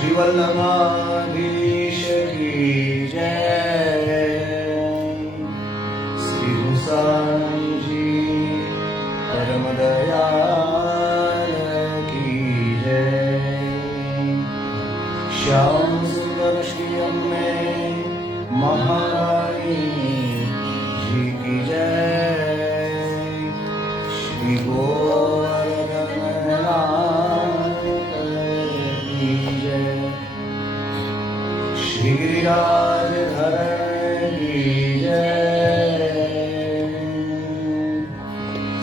श्री वल्लभाधीश की जय। श्री गुसाई जी परम दयाल की जय। श्याम सुंदर श्री अम्मे महारानी जी की जय। श्री गोवर्धननाथ की जय। श्री गिरिराज धरण की जय।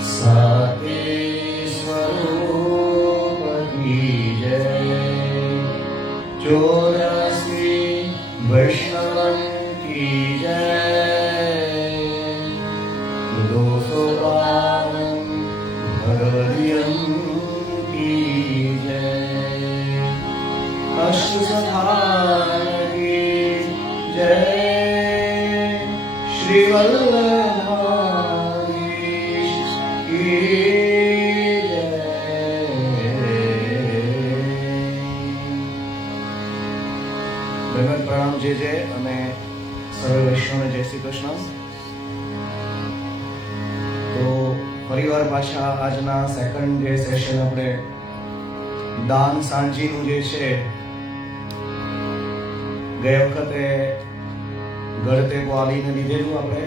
साते स्वरूप की जय। 84 वैष्णवन की जय। 252 भगवदियम की जय। अष्टसखान की जय। श्री वल्लभाधीश की जय। દંડવત પ્રણામ જે જય અને સર્વ વૈષ્ણવને જય શ્રી કૃષ્ણ। તો ફરીવાર પાછા આજના સેકન્ડ જે સેશન આપણે દાન સાંજીનું જે છે, ગયા વખતે ગળતેકો આવીને લીધેલું આપણે,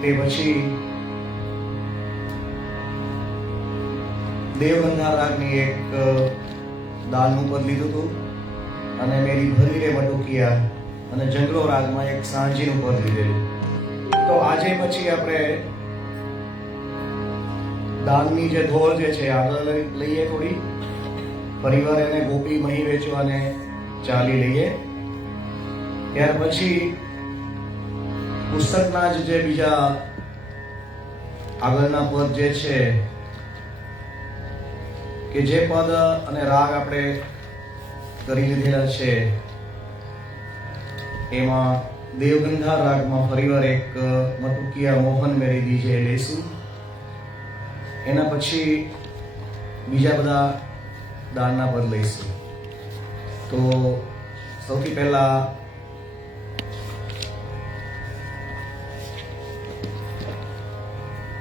તે પછી દેવગંધા રાગની એક દાનનું પદ લીધું હતું અને મેરી ભરી રે મટુકિયા અને જંગલો રાગમાં એક સાંજીનું પદ લીધેલું। તો આજે પછી આપણે દાનની જે ધોળ જે છે આગળ લઈએ, થોડી પરિવાર એને ગોપી મહી વેચવાને ચાલી લઈએ। ત્યાર પછી પુસ્તકના જ જે બીજા આગળના પદ જે છે, કે જે પદ અને રાગ આપણે કરી લીધેલા છે, એમાં દેવગંધા રાગમાં ફરીવાર એક મટુકિયા મોહન મેરી દીજે લેશું। એના પછી બીજા બધા દાનના પદ લઈશું। તો સૌથી પહેલા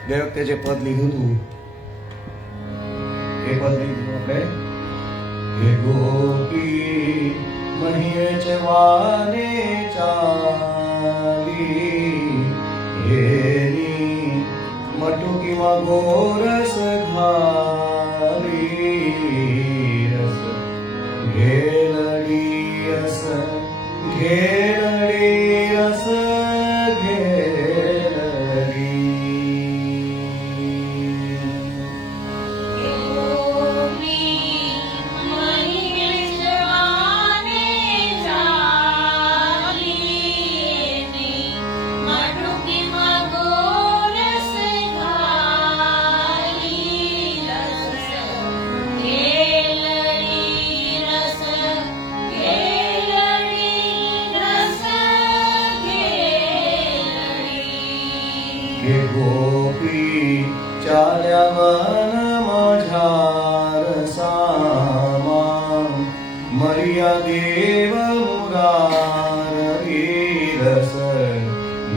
ગયા વખતે જે પદ લીધું હતું એ પદ લીધું આપણે, હે ગોપી મહીએ ચવાને ચાલી, હેની મટુકીમાં ગોરસ ઘાલી, રસ ઘેલડી રસ ઘેલડી રસ ઘેલડી। ગોપી ચાલ્યા વન મઝાર સામા, મર્યા દેવ મુરારી રસ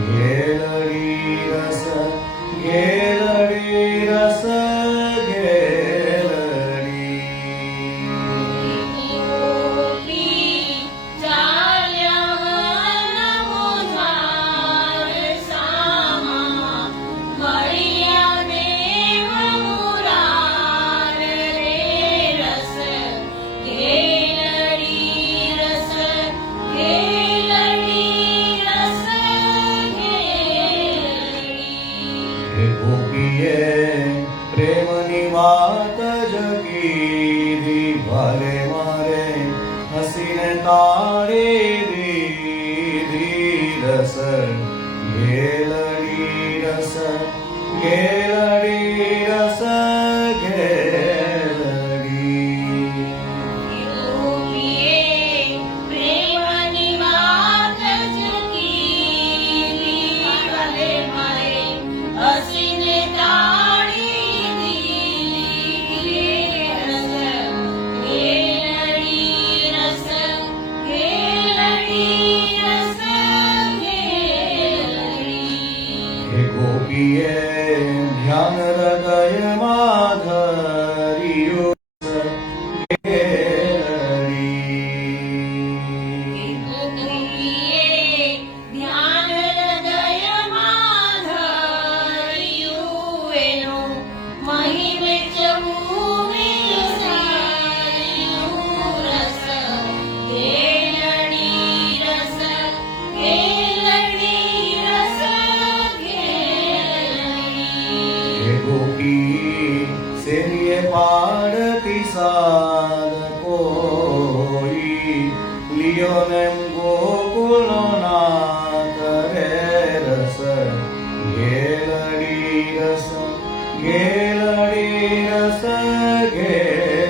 ઘેલડી રસ ઘેલડી રસ પ્રેમની વાત જ કીધી, ભલે મારે હસીને તાળી દીધી, રસ ઘેલડી રસ ઘેલડી રસ ઘેલડી। હસીને તાળી દીધી, પાડતી સાદ કોઈ લિયો ને ગોકુળનો નાથ રે રસ ગેલડી રસ ગેલડી રસ ગેલડી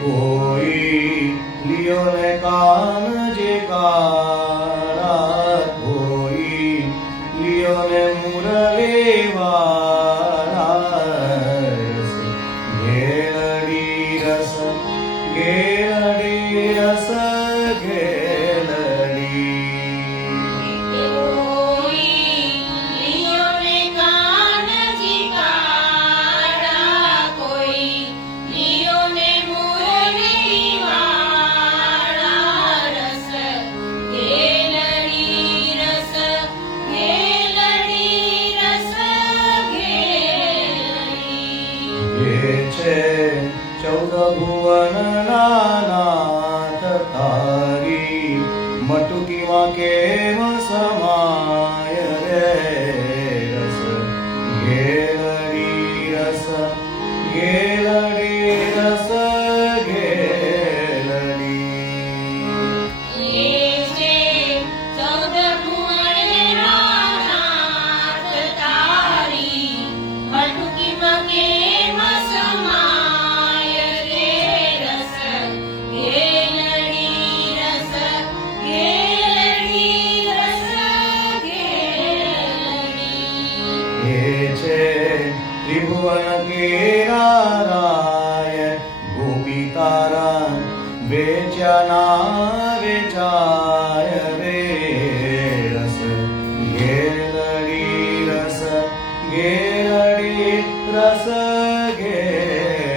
કોઈ લિયો ને કાન જે કાળા કોઈ લિયો ને મુરલી વાળા રસ ગેલડી રસ ગેલડી રસ ગેલડી ચૌદ ભુવન નાથ તારી મટુકીમાં કેમ સમાય રે રસ ગેલડી રસ ગેલડી રસ ગેલડી ત્રિભુવન કેરાય ગોપી તારા વેચ્યાના વેચાય રે રસ ગેલડી રસ ગેલડી રસ ગેલડી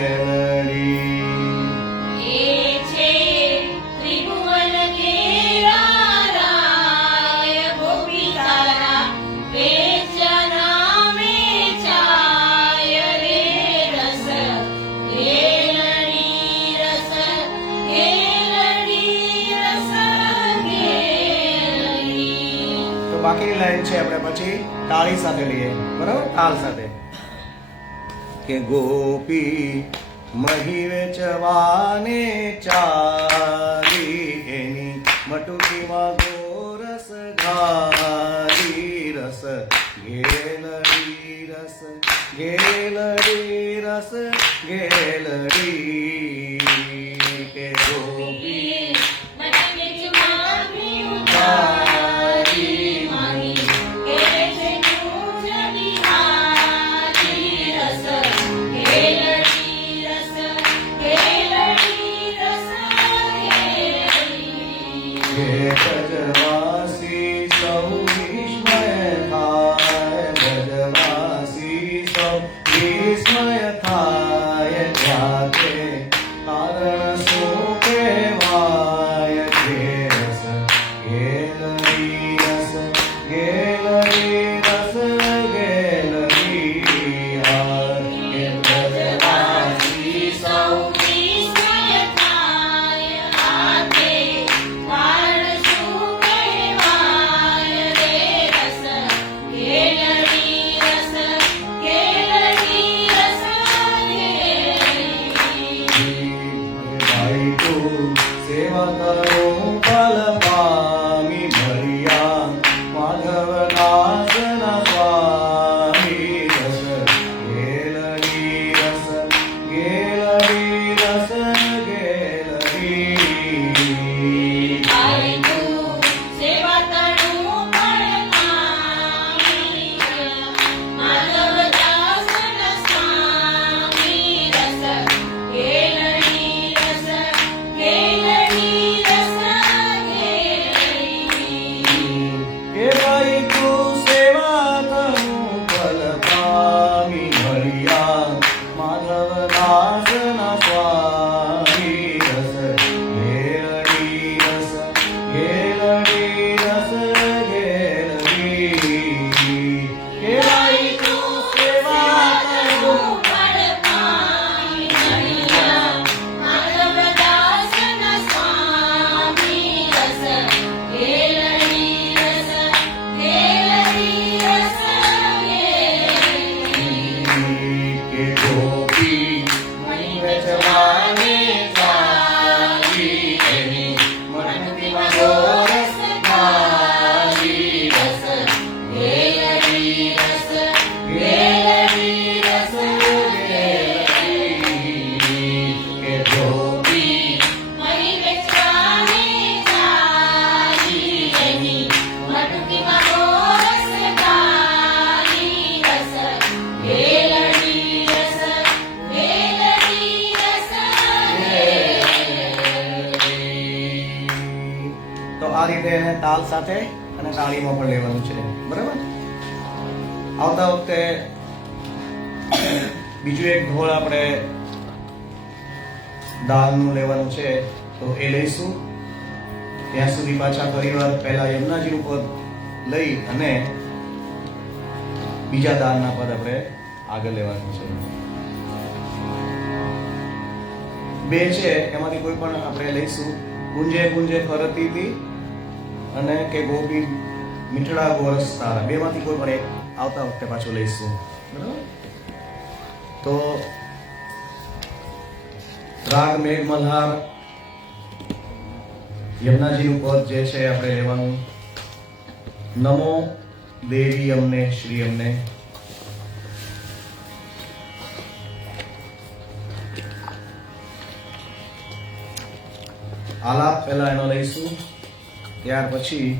બાકીની લાઈન છે આપણે પછી તાળી સાથે લઈએ બરાબર તાલ સાથે કે ગોપી મહી વેચવાને ચાલી એની મટુકીમાં ગોરસ ઘાલી રસ ગેલડી રસ ગેલડી રસ ગેલડી કે ગોપી ભજવાસી સૌ વિસ્મય થાય ભજવાસી સૌ વિસ્મય થાય જાતે કારણ શું કહેવાય જે રસ ગેલડી રસ ગેલડી રસ ગેલડી ભજવાસી સૌ તાલ સાથે અને તાળીમાં પણ લેવાનું છે, બરાબર. આવતા વખતે બીજું એક ઢોળ આપણે દાલનું લેવાનું છે, તો એ લઈશું. ત્યાં સુધી પાછા ફરીવાર પહેલા યમુનાજીનું પદ લઈ અને બીજા દાનના પદ આપણે આગળ લેવાનું છે. બે છે એમાંથી કોઈ પણ આપણે લઈશું. ગુંજે ગુંજે ફરતી હતી અને કે ગોપી મીઠડા ગોરસ તારા, બે માંથી કોઈ પણ એક આવતા વખતે પાછું લઈશું, બરાબર. તો રાગ મેઘ મલ્હાર યમુનાજીનું પદ જે છે આપણે લેવાનું. નમો દેવી અમને શ્રી અમને. આલાપ પહેલા એનો લઈશું, ત્યાર પછી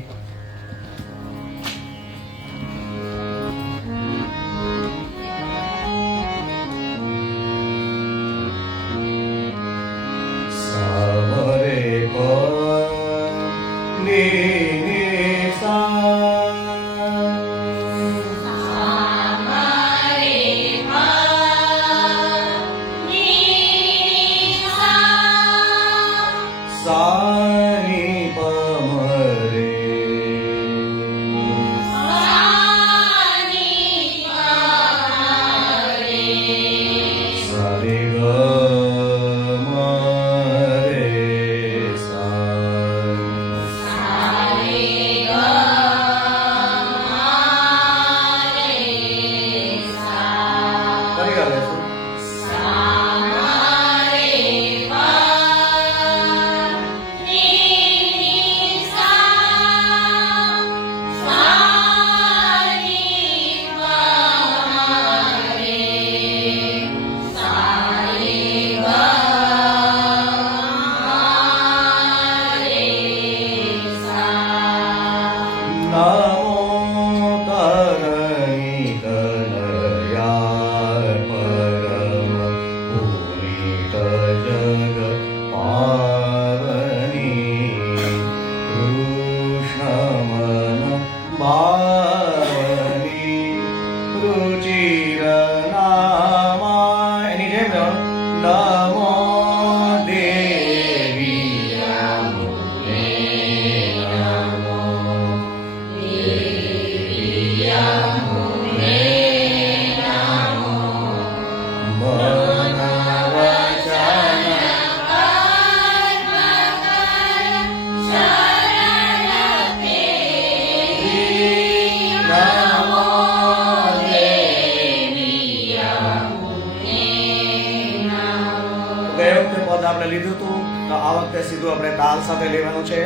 આપણે લીધું હતું, તો આ વખતે સીધું આપણે તાલ સાથે લેવાનું છે.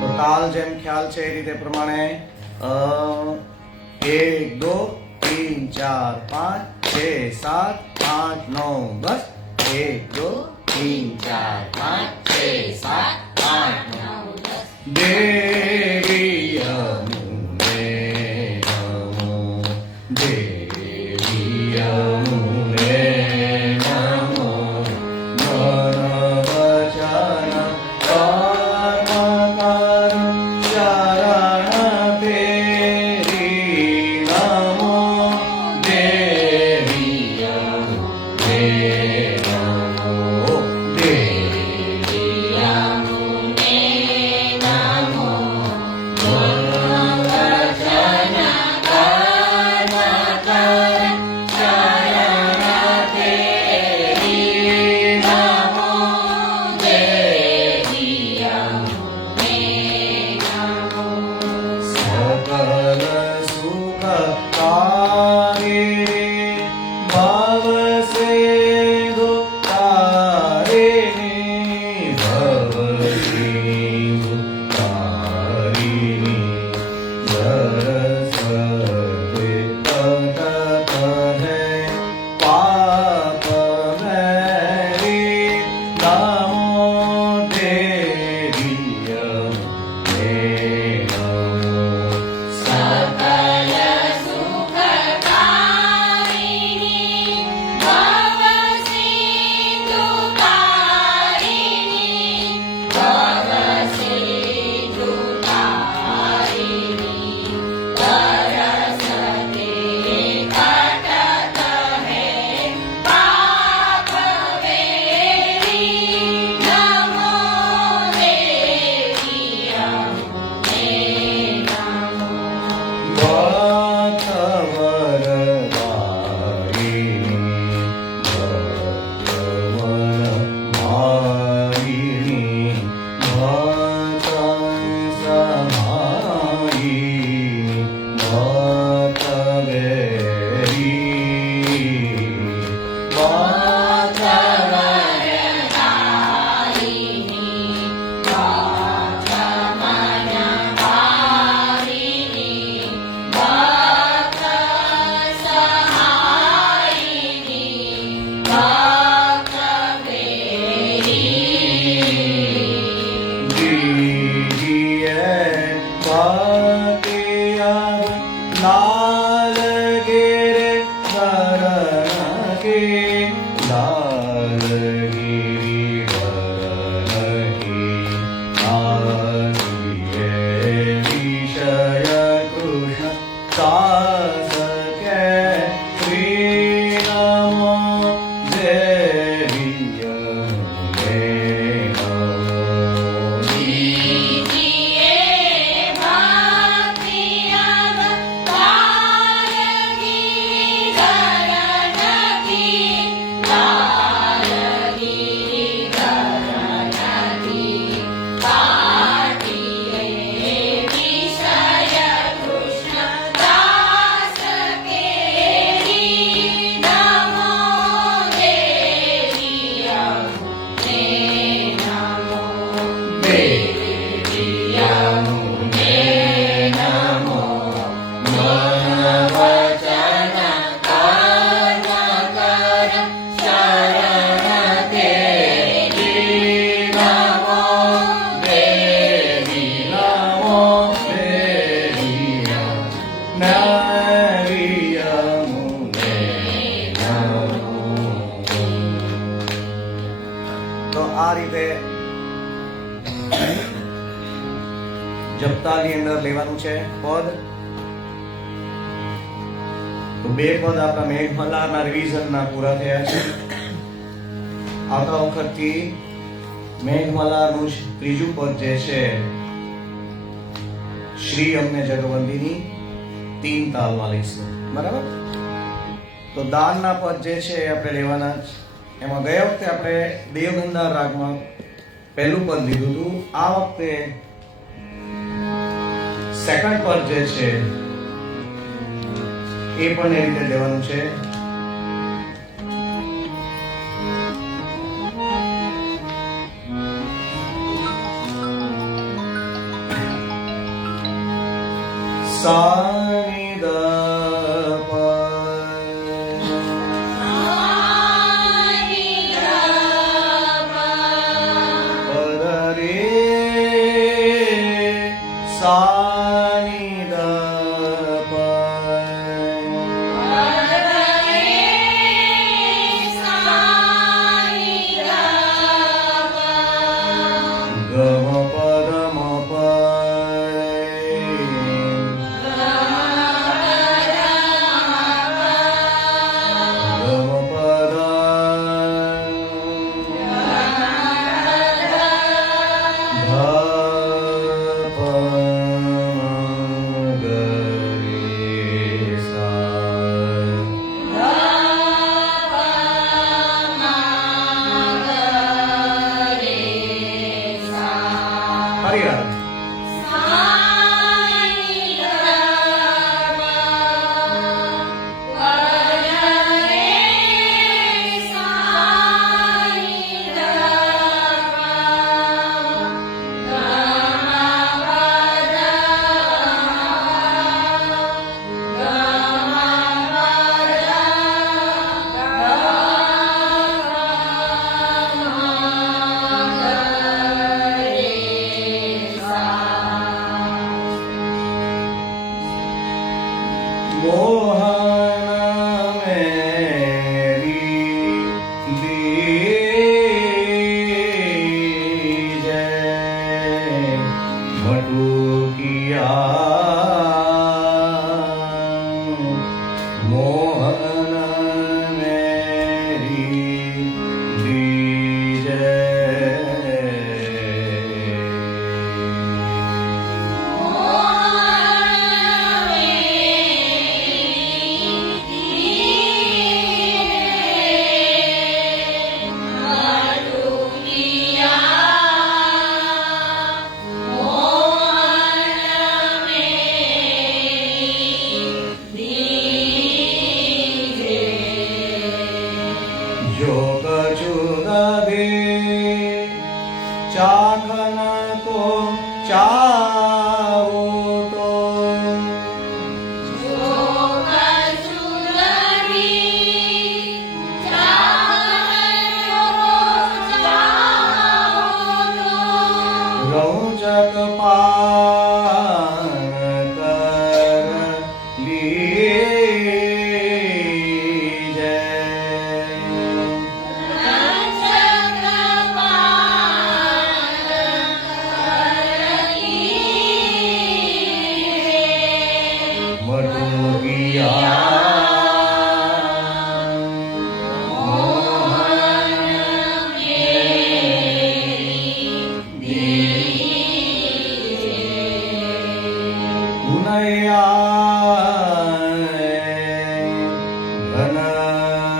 તો તાલ જેમ ખ્યાલ છે એ રીતે પ્રમાણે 1 2 3 4 5 6 7 8 9 બસ 1 2 3 4 5 6 7 8 9 દેવી અમુને નમો, દેવી અમુને નમો. પતિયા લાલ ગિરે ધરણ કે લાલ ગિરી ધરણ કી આદિએ વિષય કૃષ્ણ દાસ કે શ્રી નમો દેવીય તો આ રીતે જપતાની અંદર લેવાનું છે પદ. તો બે પદ આપણા મેઘમલ્હારના રિવિઝનના પૂરા થયા છે. આવતા વખતથી મેઘમલ્હારનું ત્રીજું પદ જે છે શ્રી અમને જગવંદીની 3 તાલમાં લઈશું. બરાબર. તો દાનના પદ જે છે આપણે લેવાના જ. એમાં ગયા વખતે આપણે દેવગંધાર રાગમાં પહેલું પદ લીધું હતું. આ વખતે સેકન્ડ પદ જે છે એ પણ એ રીતે લેવાનું છે.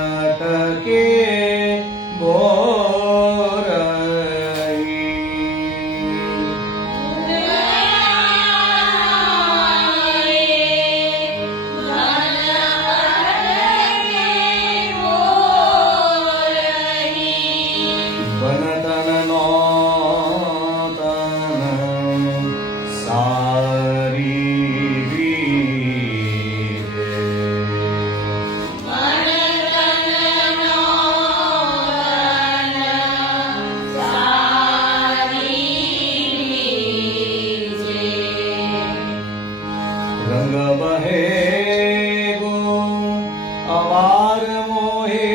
ઘનટકે રંગ બહે ગો અવાર મોહે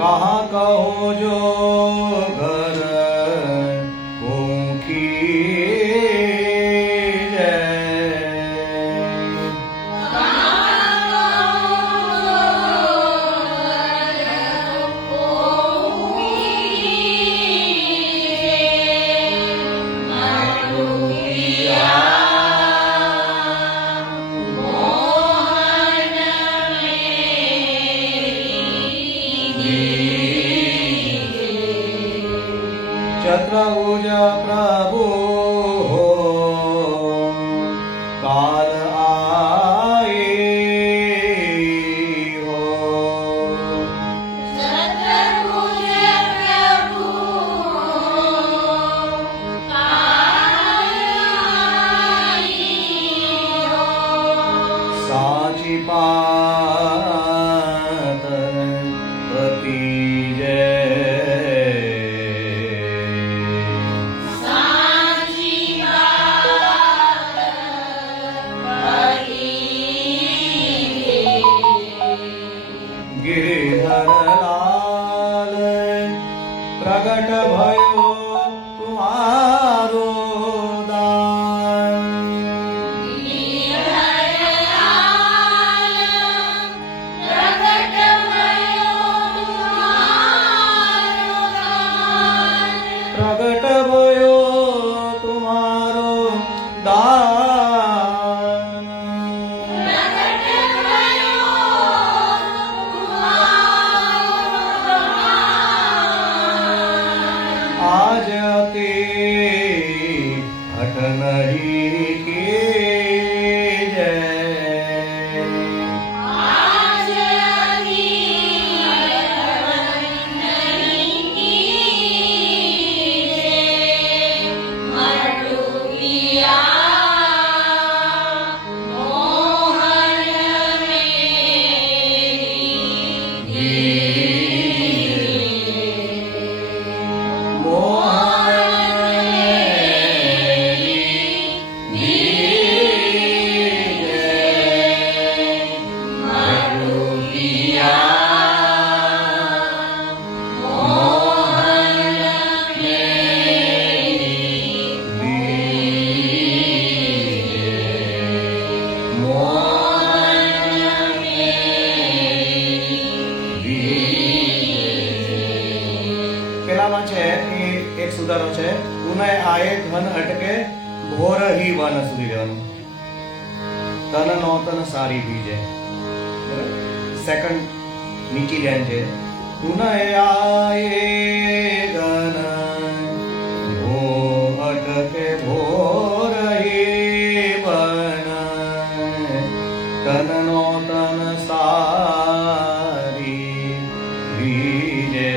કહા કહો જો ઘર કોખી જય ચતુર્ભુજ પ્રભુ હો કાલ આયે હો સાચી પાત પતિ જય गिरिधरलाल प्रगट भयो तुम्हारो दान प्रगट भयो तुम्हारो दान आज ते हट नहीं के जय પેલામાં છે એ એક સુધારો છે પુનઃ આયે ધન અટકે ઘોર હી વન સુધી લેવાનું તન નો તન સારી બીજે સેકન્ડ નીચી લાઈન છે પુનઃ આયે ધન ઘો અટકે ઘોર હી વન તન નો તન સારી બીજે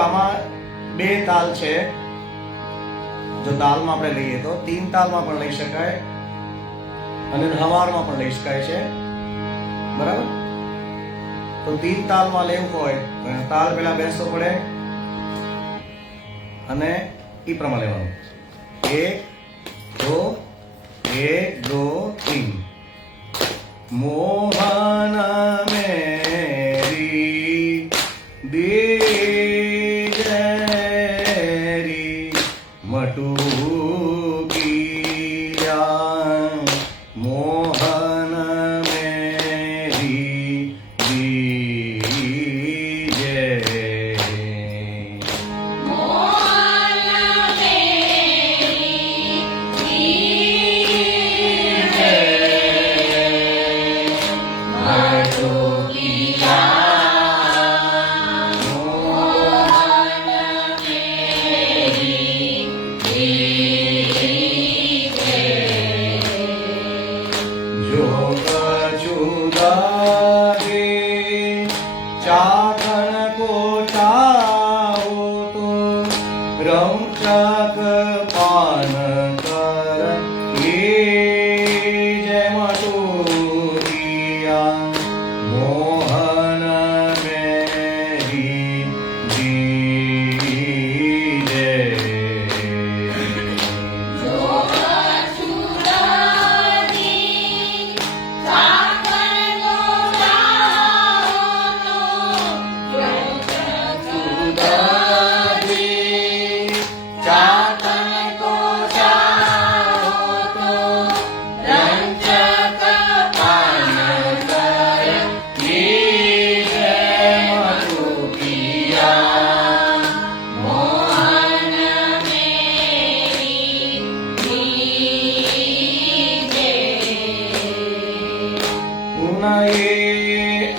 આમાં બે તાલ છે જો તાલમાં આપણે લઈએ તો 3 તાલમાં પણ લઈ શકાય અને હવારમાં પણ લઈ શકાય છે બરાબર તો 3 તાલમાં લેવું હોય તો તાલ પેલા બેસવો પડે અને એ પ્રમાણે લેવાનું. 1 2 3. મોહન મેરી દીજરી મટુકિયા. મોહન મેરી દીજરી. જો કચુદારે ચાકણ કો ચાહો તો રમચક પાન કર લીજે મટુકિયા. મોહન મેરી દીજે.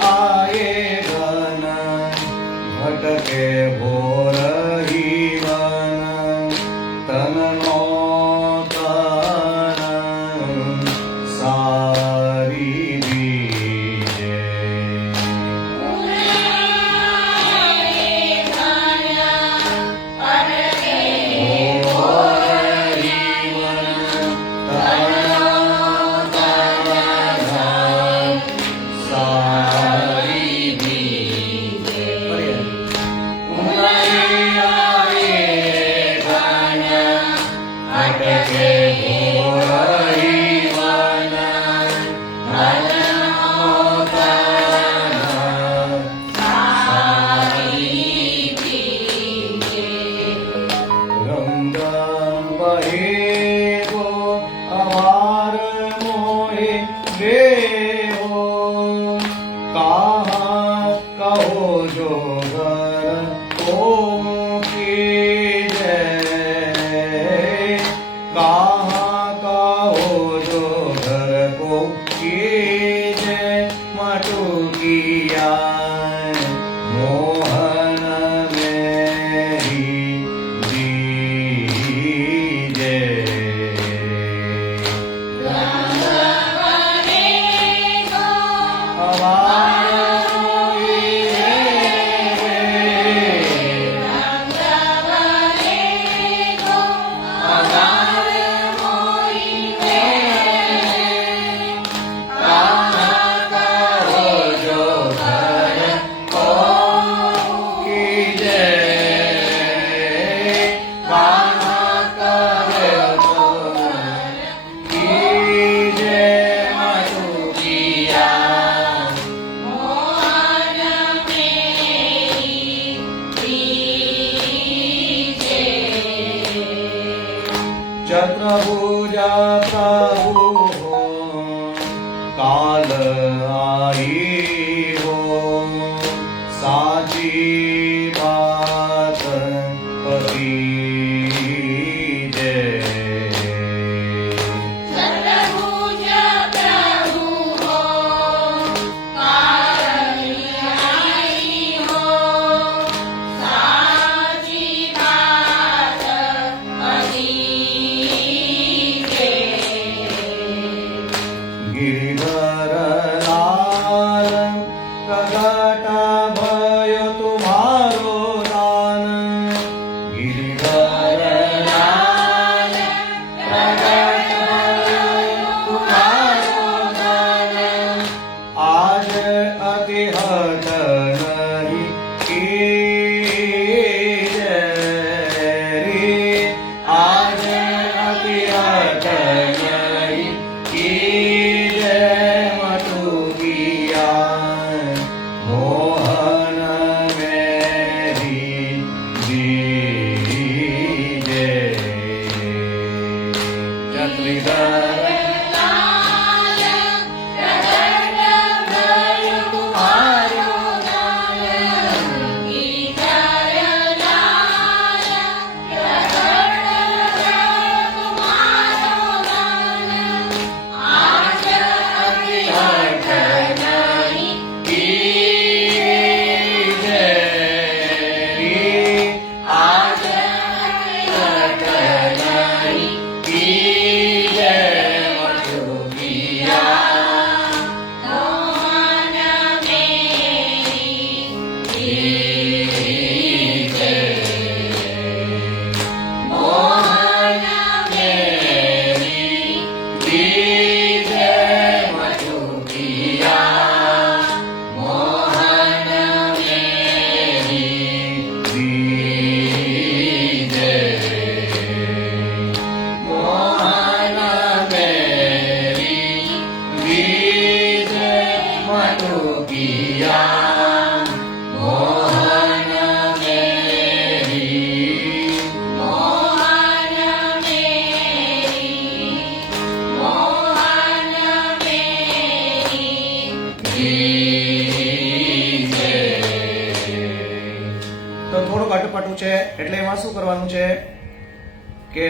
आए घन भटके भोरही वन. तननो तन सारी बीजे. कहो जो घर को की जय. कहाँ कहो जो घर को की जय मटुकिया. मोहन मेरी दीजे. चतुर्भुजा प्रभु हो काल आई हो. साची बात पति जय. गिरिधर लाल છે એટલે એમાં શું કરવાનું છે કે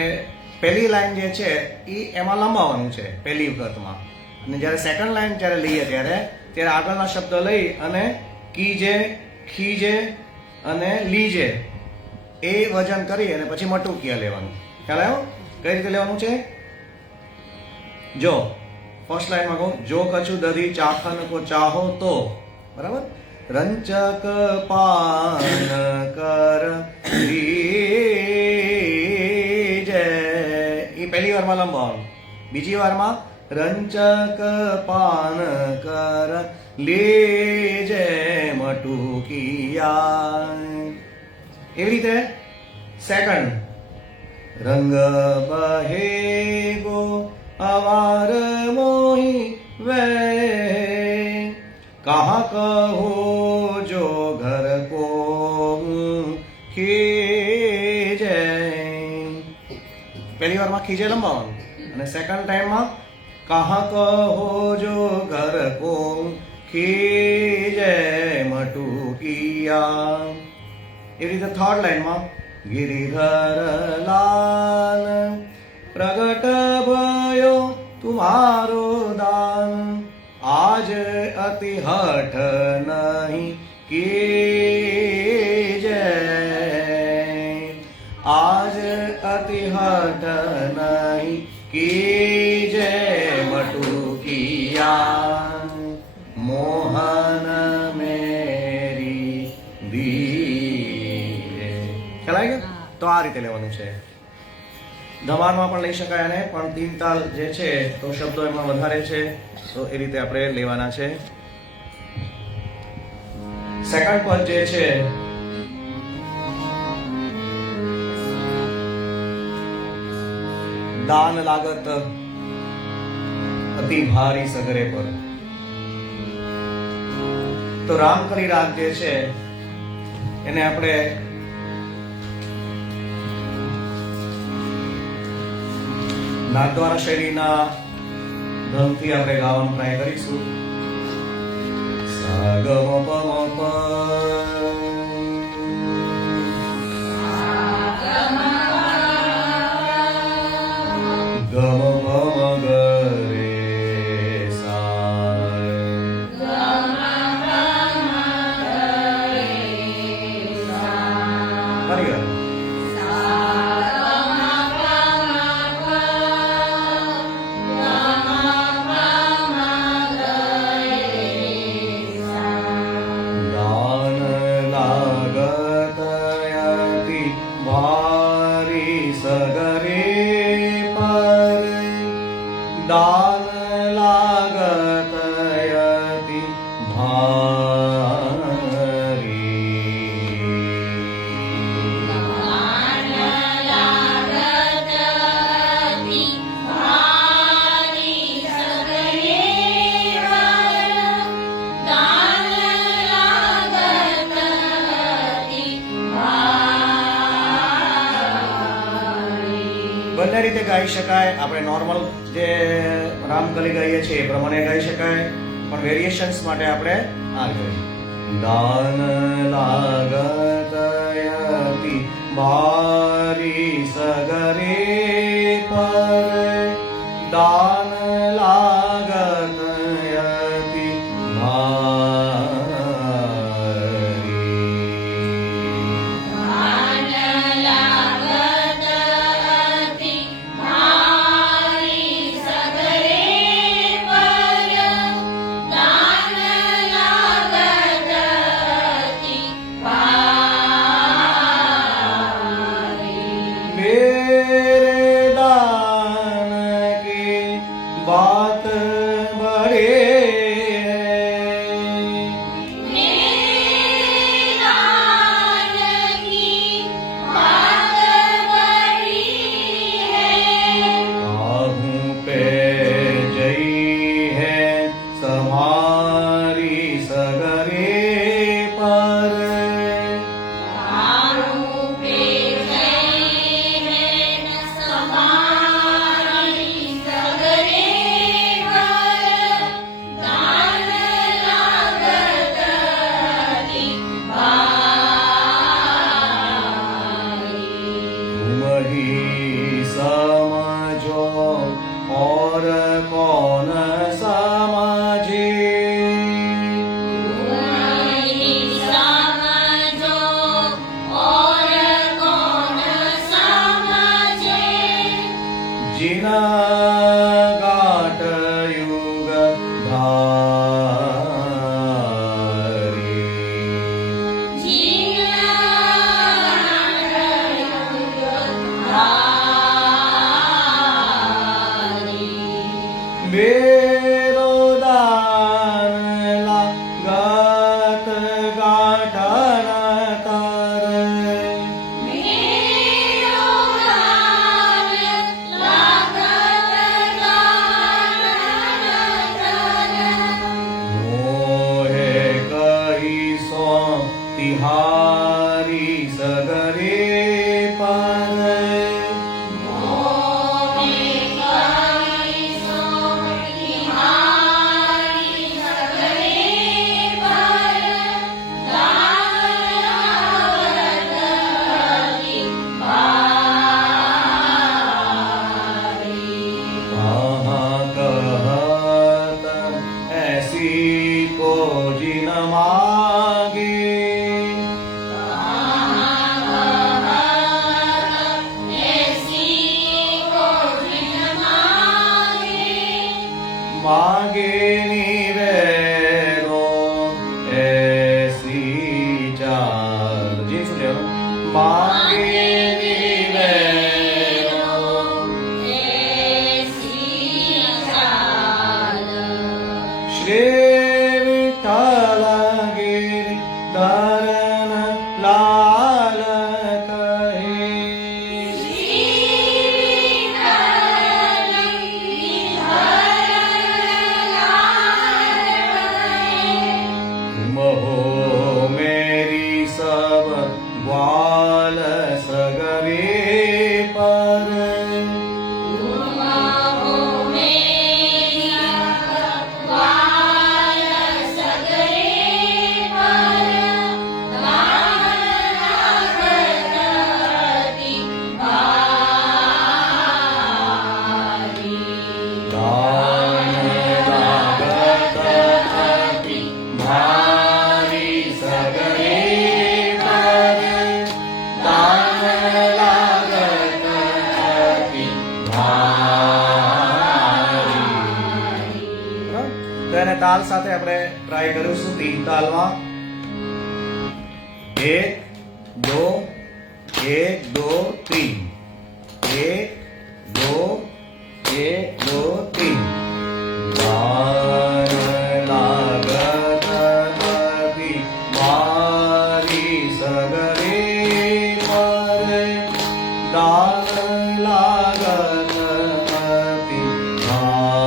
પહેલી લાઈન જે છે એ એમાં લંબાવવાનું છે પહેલી વખતમાં, અને જ્યારે સેકન્ડ લાઈન જ્યારે લઈએ ત્યારે આગળના શબ્દ લઈ અને કીજે, ખીજે અને લીજે એ વજન કરી અને પછી મટુકિયા લેવાનું. ખ્યાલ આવ્યો કઈ રીતે લેવાનું છે? જો ફર્સ્ટ લાઈનમાં કહું, જો કછુ દધી ચાખન કો ચાહો તો, બરાબર, રંચક પાન કર લીજે, એ પહેલી વારમાં લંબાવવાનું. બીજી વારમાં રંચક પાન કર લેજે મટુકિયા. એવી રીતે સેકન્ડ, રંગ બહે ગો અવાર મોહી વે, કહા કહો જો ઘર કો ખીજે. પહેલી વારમાં ખીજે લંબાવવાનું અને સેકન્ડ ટાઈમમાં કહા કહો જો ઘર કો ખીજે મટુકિયા. એવી રીતે થર્ડ લાઈનમાં ગિરિધર લાલ પ્રગટ ભયો તુમારો દાન, આજ અતિ હઠ નહીં કીજે, આજ અતિ હઠ નહીં કીજે મટુકિયા. મોહન મેરી દીજે. ખ્યાલ આવી ગયો? તો આ રીતે લેવાનું છે. ધમારમાં પણ લઈ શકાય અને પણ તીન તાલ જે છે તો શબ્દો એમાં વધારે છે તો એ રીતે આપણે લેવાના છે. સેકન્ડ પદ જે છે દાન લાગત અતિ ભારી સગરે પર, તો રામકલી રાગ જે છે એને આપણે નાદદ્વારા શૈલીના ધનથી આપણે ગાવાનો ટ્રાય કરીશું. સા ગ મ પ મ પ, ગ મ પ મ ગ રે સા, ફરી વાર દાન લાગત અતિ ભારી, દાન લાગત અતિ ભારી સગરે પર, દાન લાગત અતિ ભારી. બંને રીતે ગાઈ શકાય. આપણે નોર્મલ જે રામકલી ગાઈએ છીએ એ પ્રમાણે ગાઈ શકાય, પણ વેરિએશન્સ માટે આપણે આ ગાઈએ. દાન લાગત અતિ ભારી સગરે પર, દાન લાગત અતિ ભારી, દાન લાગત અતિ ભારી સગરે પર, દાન લાગત અતિ ભારી. मेरे दान की बात बड़े मेरे दान की बात बड़ी है, काहूं पे जई है समारी सगरे पर, आरू पे जय है न જીના ગાંઠ યુગ ધારી બેરો દાન લાગત ગાંઠના તારે મોહે કહી સો તિહારી સગરે પર ऐसी को जिन मागे मागे निवेरो ऐसी चाल जी सुनियो मागे निवेरो श्री विठ्ठल गिरी धरण लाल कहे महो मेरी सब ग्वाल सगरे पर दान लागत अति भारी सगरे पर दान लागत अति भारी તો એને તાલ સાથે આપણે ટ્રાય કરીશું 3 તાલમાં 1 2 1 2 3 1 2 1 2 3 दान लागत अति भारी सगरे पर दान लागत अति भारी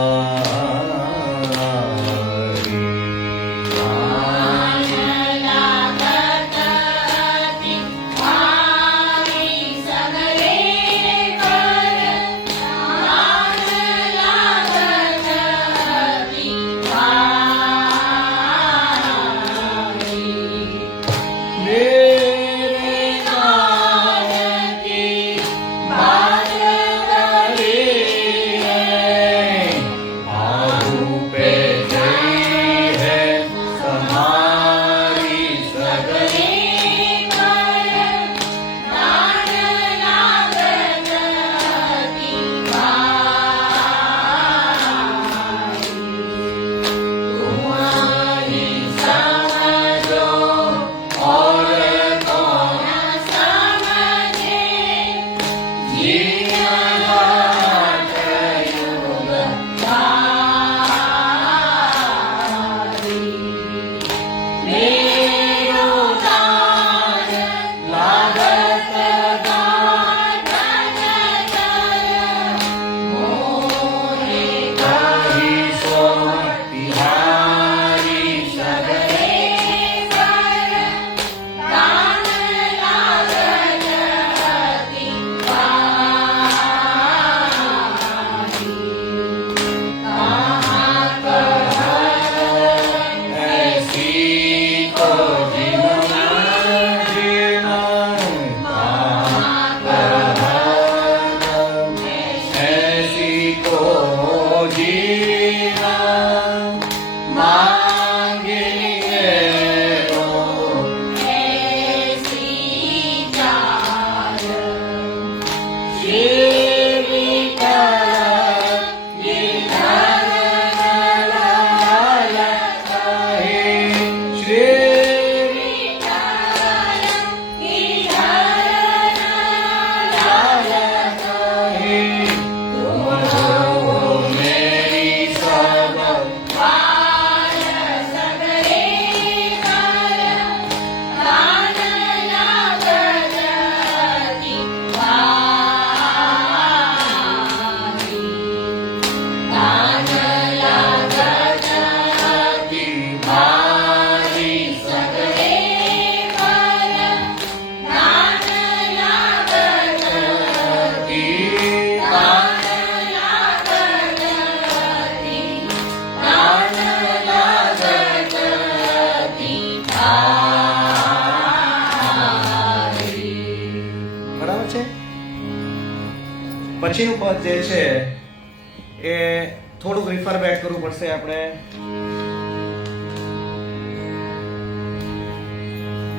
मेरे नाम की बात करे आहू पे जई है तुम्हारी सगरे तुम्हारी समझो और कौन समझे जीवन घाट युग धारी मेरो दान लागत गांठन मोहे कही सो तिहारी सगरे ऐसी को जीना जीना ऐसी को जीना मांगे रो श्री विठ्ठल પછીનું પદ જે છે એ થોડુંક રિફર બેક કરવું પડશે આપણે.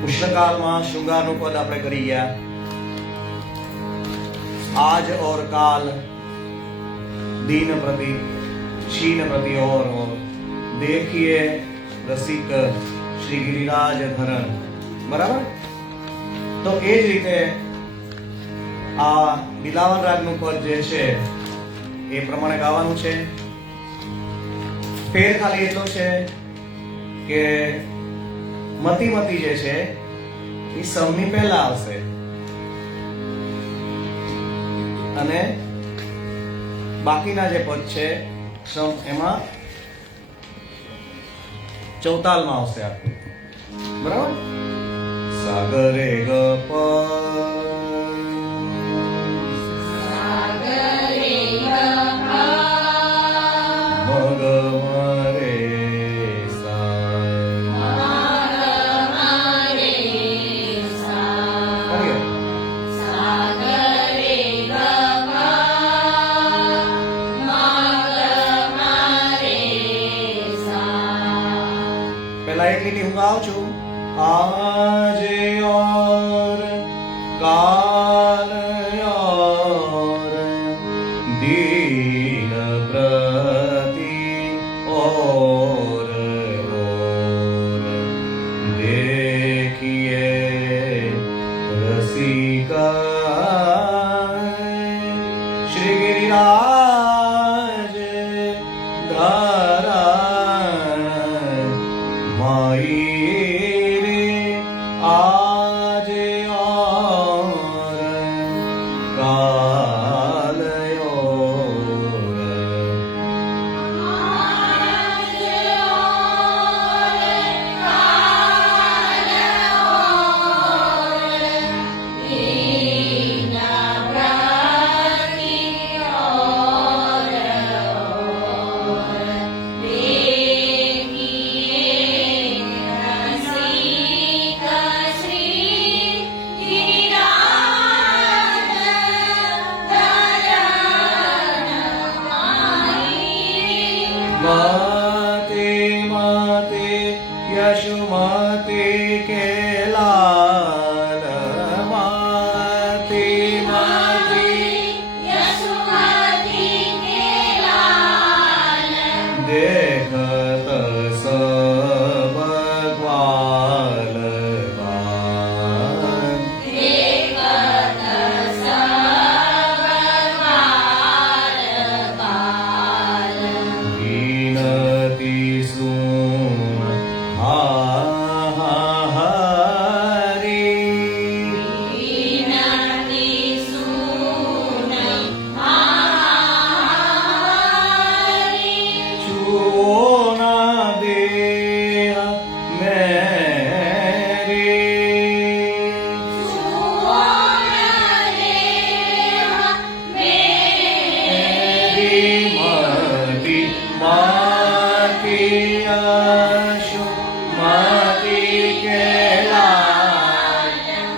ઉષ્ણકાલમાં શૃંગારનું પદ આપણે કરી ગયા. आज और काल दीन प्रति क्षीण प्रति और देखिए रसिक श्री गिरिराज धरण. બરાબર. તો એ જ રીતે આ બિલાવલ રાગનું પદ જે છે એ પ્રમાણે ગાવાનું છે. ફેર ખાલી એટલો છે કે મતી મતી જે છે એ સમની પહેલા આવશે અને બાકીના જે પદ છે સમ એમાં ચૌતાલમાં આવશે આખું. બરાબર. સાગરે ગ પ આજે और काल और दीन प्रति और देखिए रसिका श्री गिरिराज धरण माई आज और काल माते माते यशुमते के लाल माते माते यशुमती के लाल देखत सब ग्वाल गान देखत सब ग्वाल गाल विनती सुन हा हरि विनती सुन हरि छुओ ना देह मेरे सुवन देह मेरी मति माती आशु माती के लाल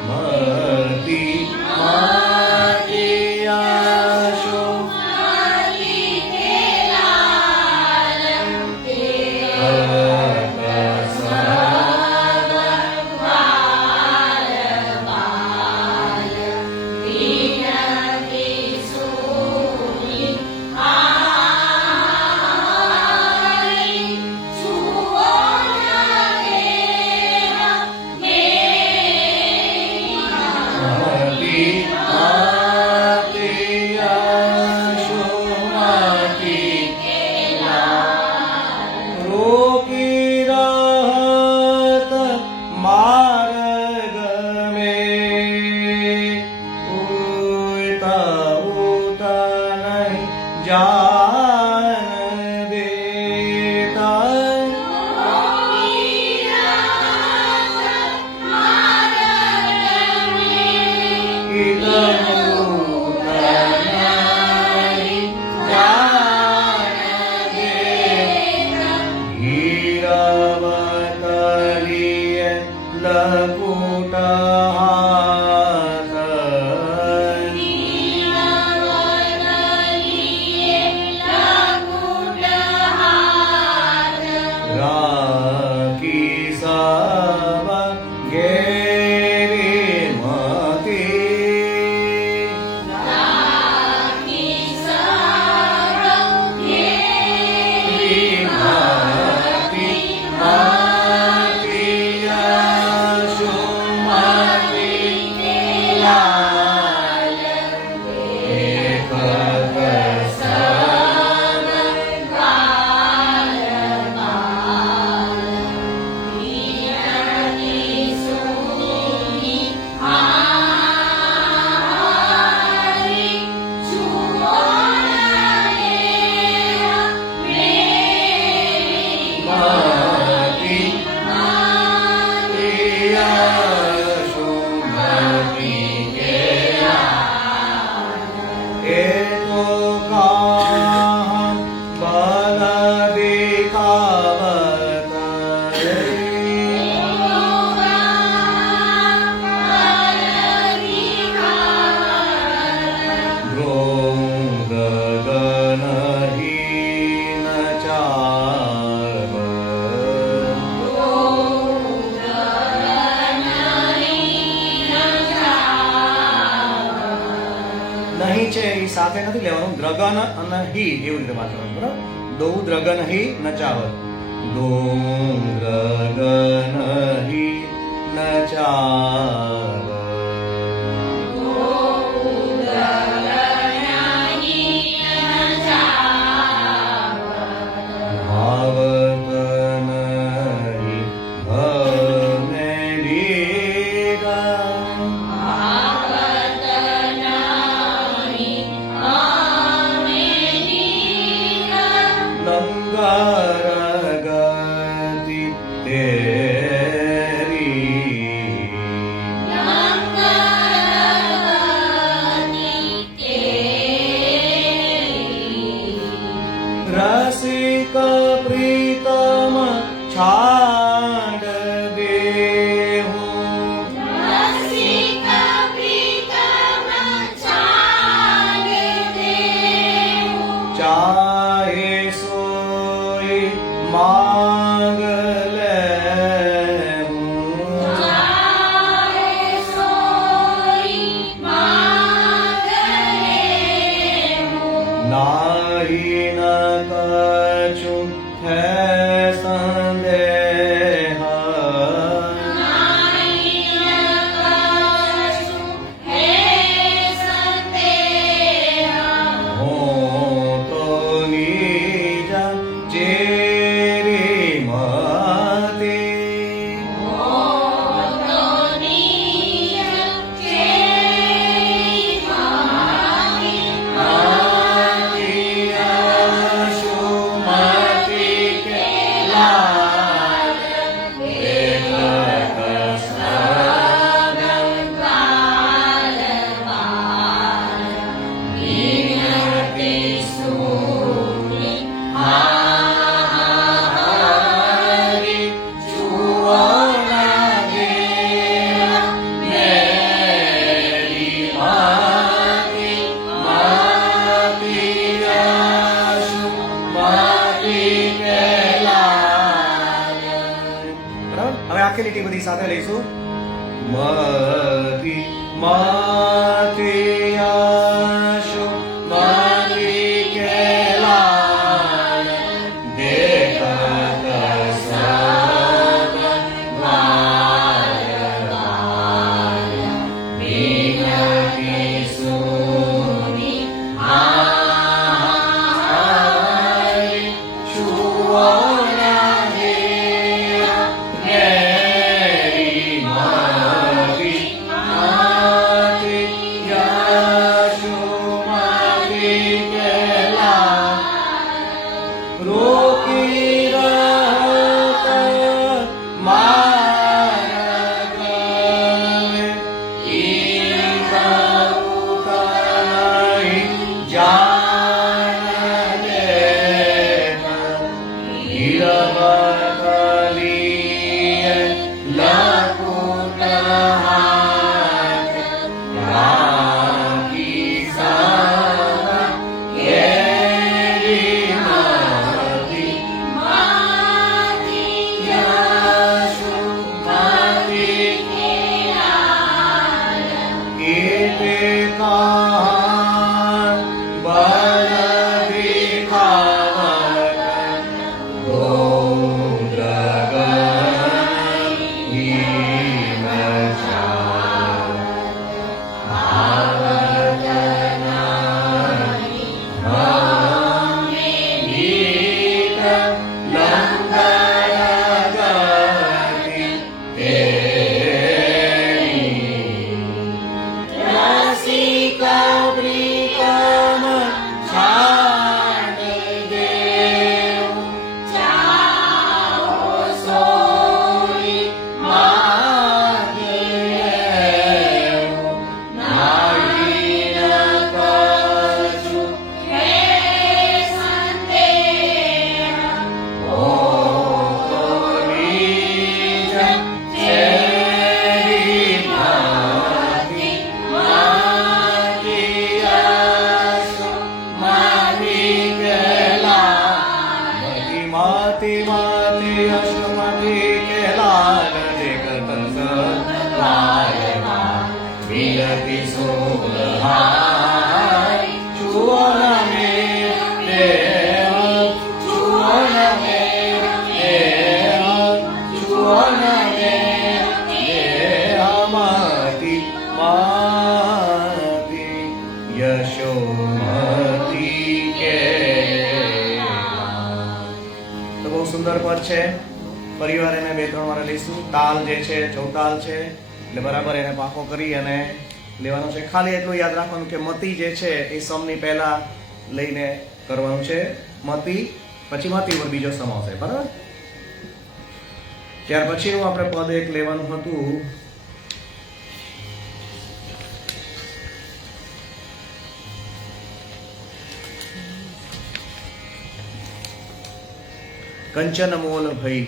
मति माती आशु मति के लाल ग्वाल गाल विनती सुनि हरि सुवन देह मेरी मति माती आशु माती के लाल रोकी रहत मार्ग में उता उता नहीं जान देता इधर उता नहीं जान देता हीरावतलिय लकुटहास એ સાથે નથી લેવાનું, દ્રગન અને હી એવી રીતે વાંચવાનું, બરાબર? દો દ્રગન હી નચાવત, દો દ્રગન હી નચાવત, ભાવત નહીં ભમે દીધા, લંગર ગતિ તેરી, રસિક પ્રીતમ છાડ દેહું, ચાહે સોઈ માંગ લેવું, નાહી ન કછું હે સંદેહ, હો તો નિજ ચેરી મતી, હવે આખી લીટી બધી સાથે લઈશું. મતી માતી આશુ માતી કેલા, દેખત સબ વાય વિનતી સુની હારી, છુઓના મેરી મતી માતી યા સુંદર પદ છે. પરિવાર એને 2-3 વાર લઈશું. તાલ જે છે ચૌતાલ છે એટલે બરાબર એને પાકો કરી અને લેવાનો છે. ખાલી એટલું યાદ રાખવાનું કે મતી જે છે એ સમની પહેલા લઈને કરવાનું છે. મતી પછી મતી પર બીજો સમ આવશે, બરાબર. ત્યાર પછીનું આપણે પદ એક લેવાનું હતું. કંચન મોલ ભઈ.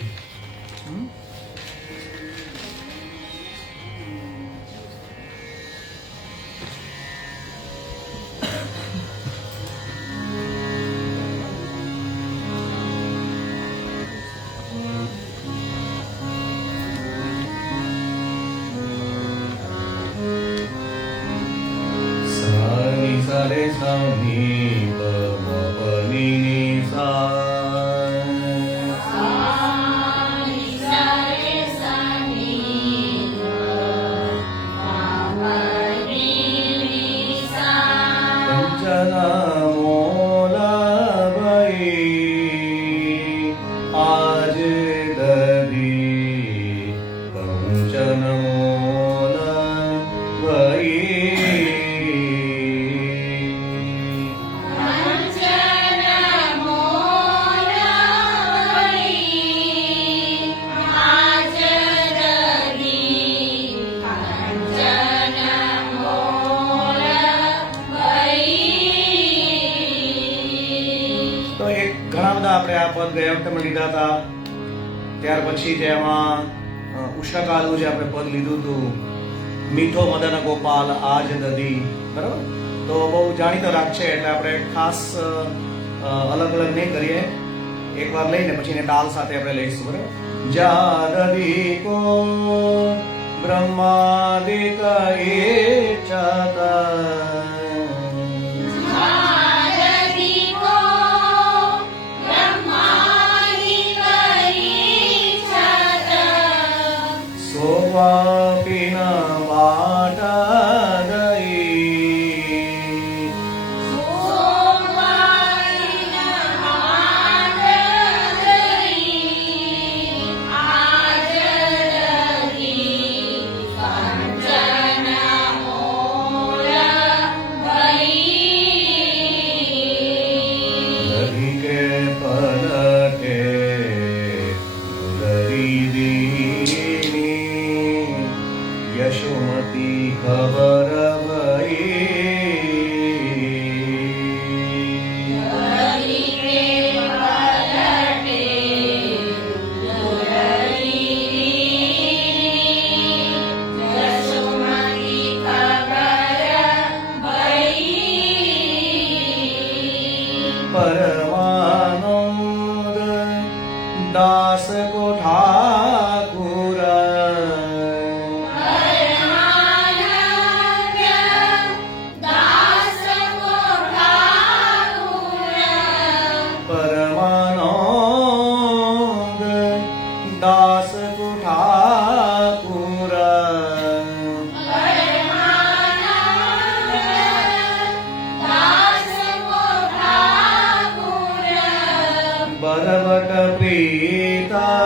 સાની સારે સાની પવની સા આપણે આ પદ ગયા વખતે પણ લીધા હતા. ત્યાર પછી જે એમાં ઉષ્ણકાલનું જે આપણે પદ લીધું હતું, મીઠો મદન ગોપાલ આજ દધી, બરાબર. તો બહુ જાણીતો રાગ છે એટલે આપણે ખાસ અલગ અલગ નહીં કરીએ, એકવાર લઈને પછી એને તાલ સાથે આપણે લઈશું, બરાબર. જા દધી કો બ્રહ્માદિક ઈચ્છતા સોવાપીના વાટાદઈ દધી કે પલટે યશોમતી ખબર પરમાનંદ દાસ કો ઠાકુર દાસ કો ઠાકુર બરવટ પ્રીતા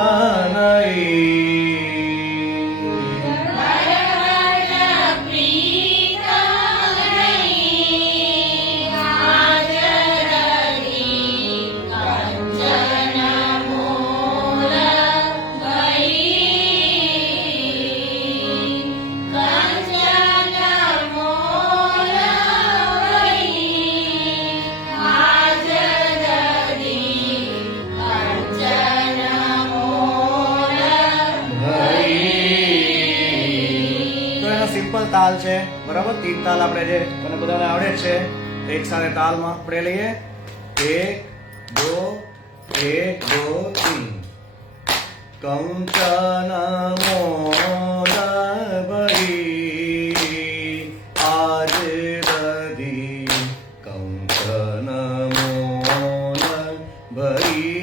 સિમ્પલ તાલ છે, બરાબર. 3 તાલ આપણે જે મને બધાને આવડે છે એક સાથે તાલમાં આપણે લઈએ. 1 2 1 2 3 કંચન મોલ ભઈ આજ દધી કંચન મોલ ભઈ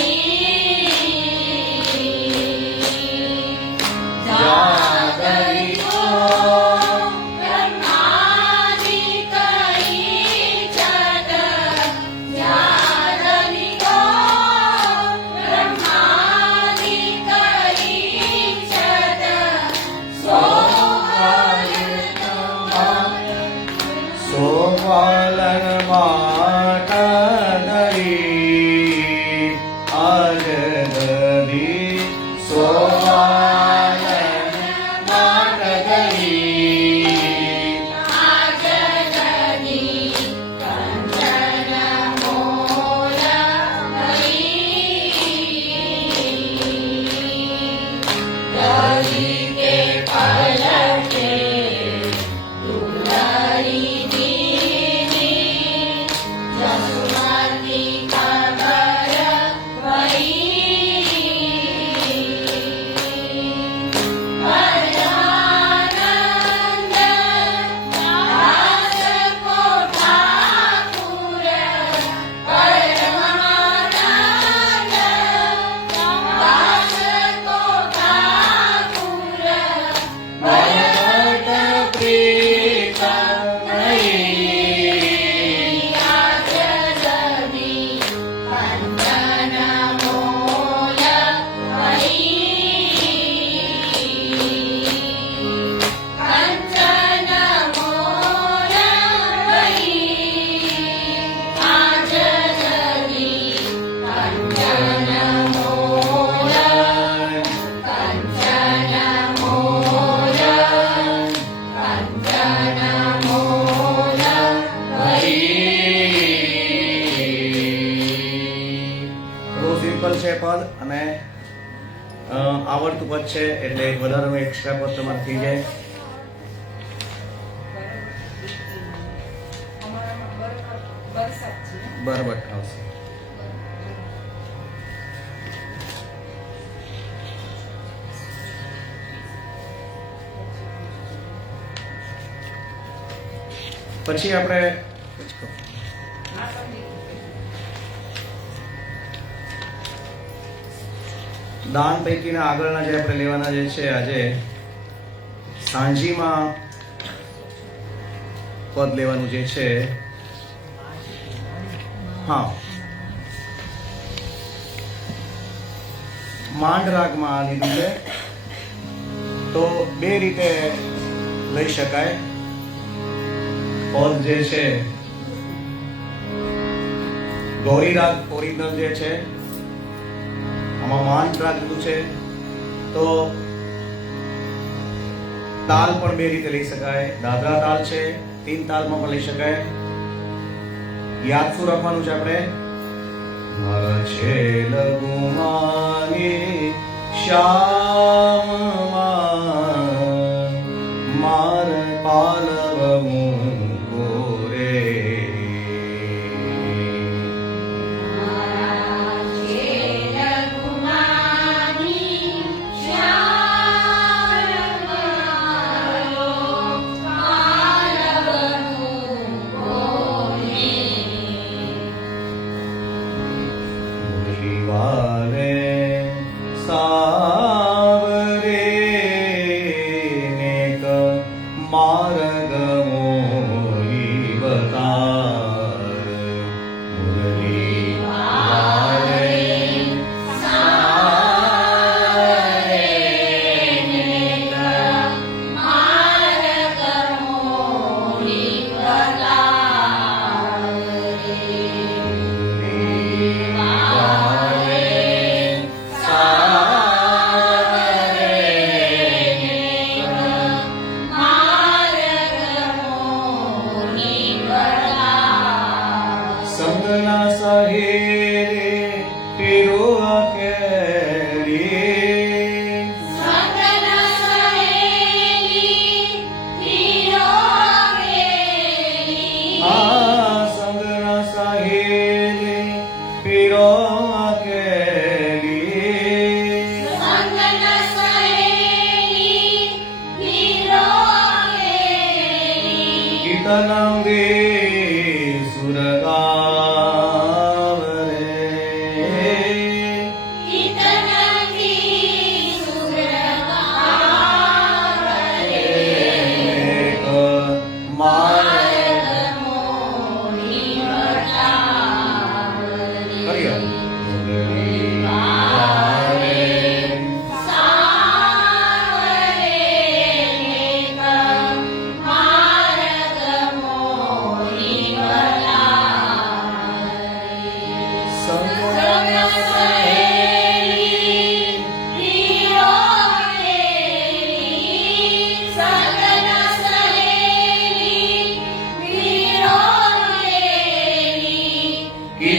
Yeah. પાલન વાટ ધરી આજ ધરી સોવાલ વાટ ધરી સિમ્પલ છે પદ અને આવડતું પદ છે એટલે એક વધારાનું એક્સ્ટ્રા પદ તમારે થઈ જાય. બરાબર આવશે. પછી આપણે દાન પૈકીના આગળના જે આપણે લેવાના જે છે આજે સાંજીમાં પદ લેવાનું જે છે. હા, માંડ રાગમાં લીધું છે તો બે રીતે લઈ શકાય. પદ જે છે ગૌરી રાગ ઓરિજિનલ જે છે આમાં માંડ રાગ લીધું છે તો તાલ પણ બે રીતે લઈ શકાય. દાદરા તાલ છે, 3 તાલમાં પણ લઈ શકાય. યાદ શું રાખવાનું છે આપણે? મારા છે લઘુમાની શ્યામમાં માર પાલવમું ગોરે કીર્તનમ રે સુરગાવરે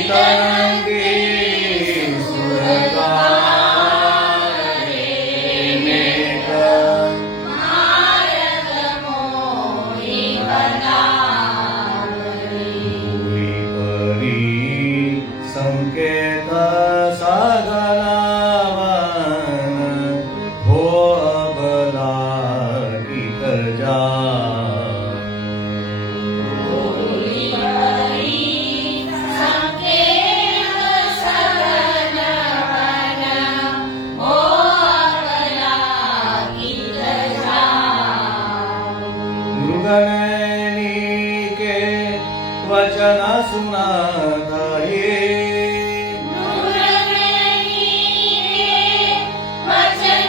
तरंगी सुरगारे नेक માર્ગ મોહી બનાવે ભૂઈ પરી સંકેત સગલાવન હો અબલા ગીત જા ભૂલી પરી સંકેત સગનવન હો અબલા ગીત જાઓ મૃગનયની કે વચન સુનાધાયે મૃગનયની કે વચન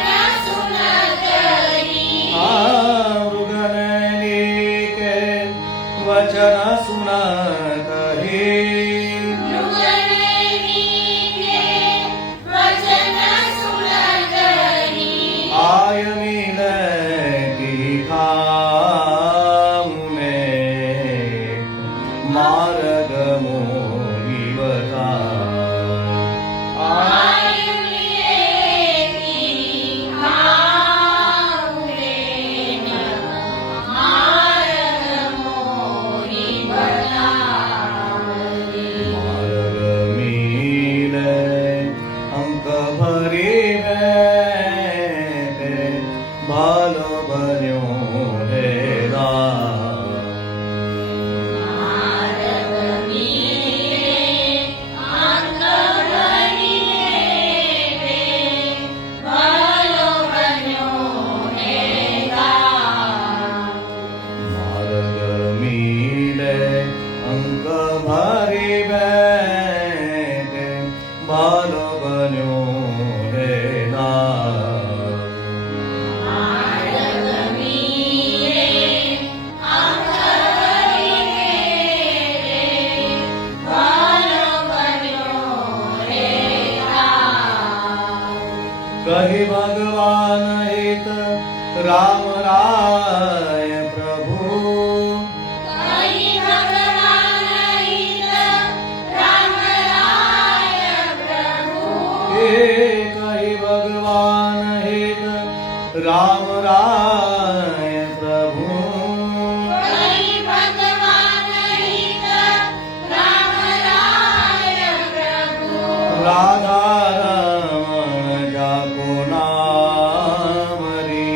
સુનાધાયે आय मिलती खामुने मार्ग मोही बता मार्ग मिले अंक भरी बैठे भालो बन्यो हेरा मार्ग मिले अंक भरी बैठे भालो बन्यो हेरा कही भगवान हित राम राय प्रभु हे कही भगवान हित राम राय प्रभु राधा रमण जाको नाम रे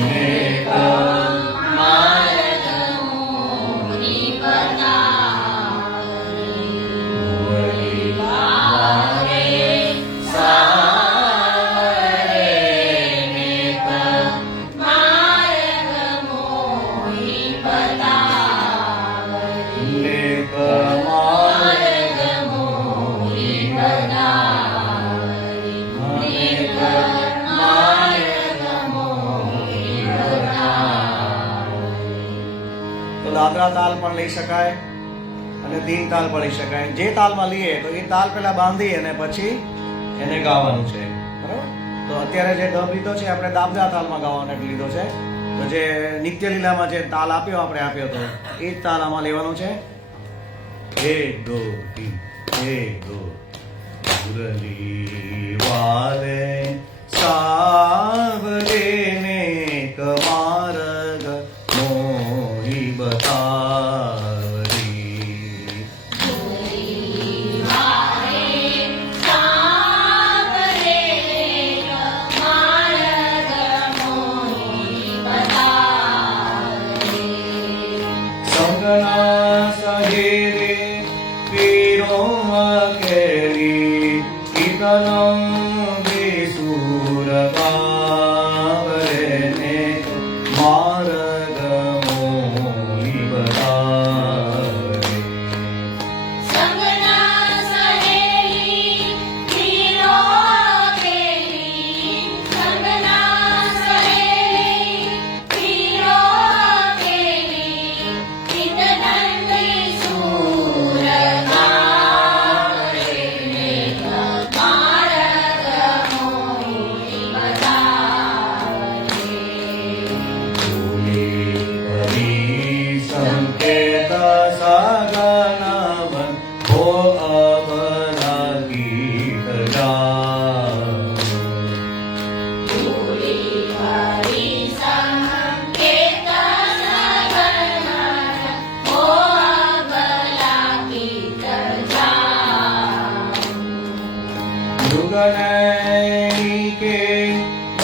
नेक वही वारे सारे नेक नेक मार्ग मोही नेक मार्ग मोही તો દાદરા તાલ પણ લઈ શકાય અને તીન તાલ પણ લઈ શકાય જે તાલમાં લઈએ તો એ તાલ પેલા બાંધી અને પછી એને ગાવાનું છે બરાબર તો અત્યારે જે ડબ લીધો છે આપણે દાબદા તાલમાં ગાવાનો લીધો છે તો જે નિત્ય લીલામાં જે તાલ આપ્યો આપણે આપ્યો તો એ જ તાલ આમાં લેવાનો છે 1 2 3 1 2 મુરલી વાલે સાવરે ને કમાર્ગ મોહી બતાવરી સંગના સહેરે પીરો અકેલી કીર્તનમ વિસુરગા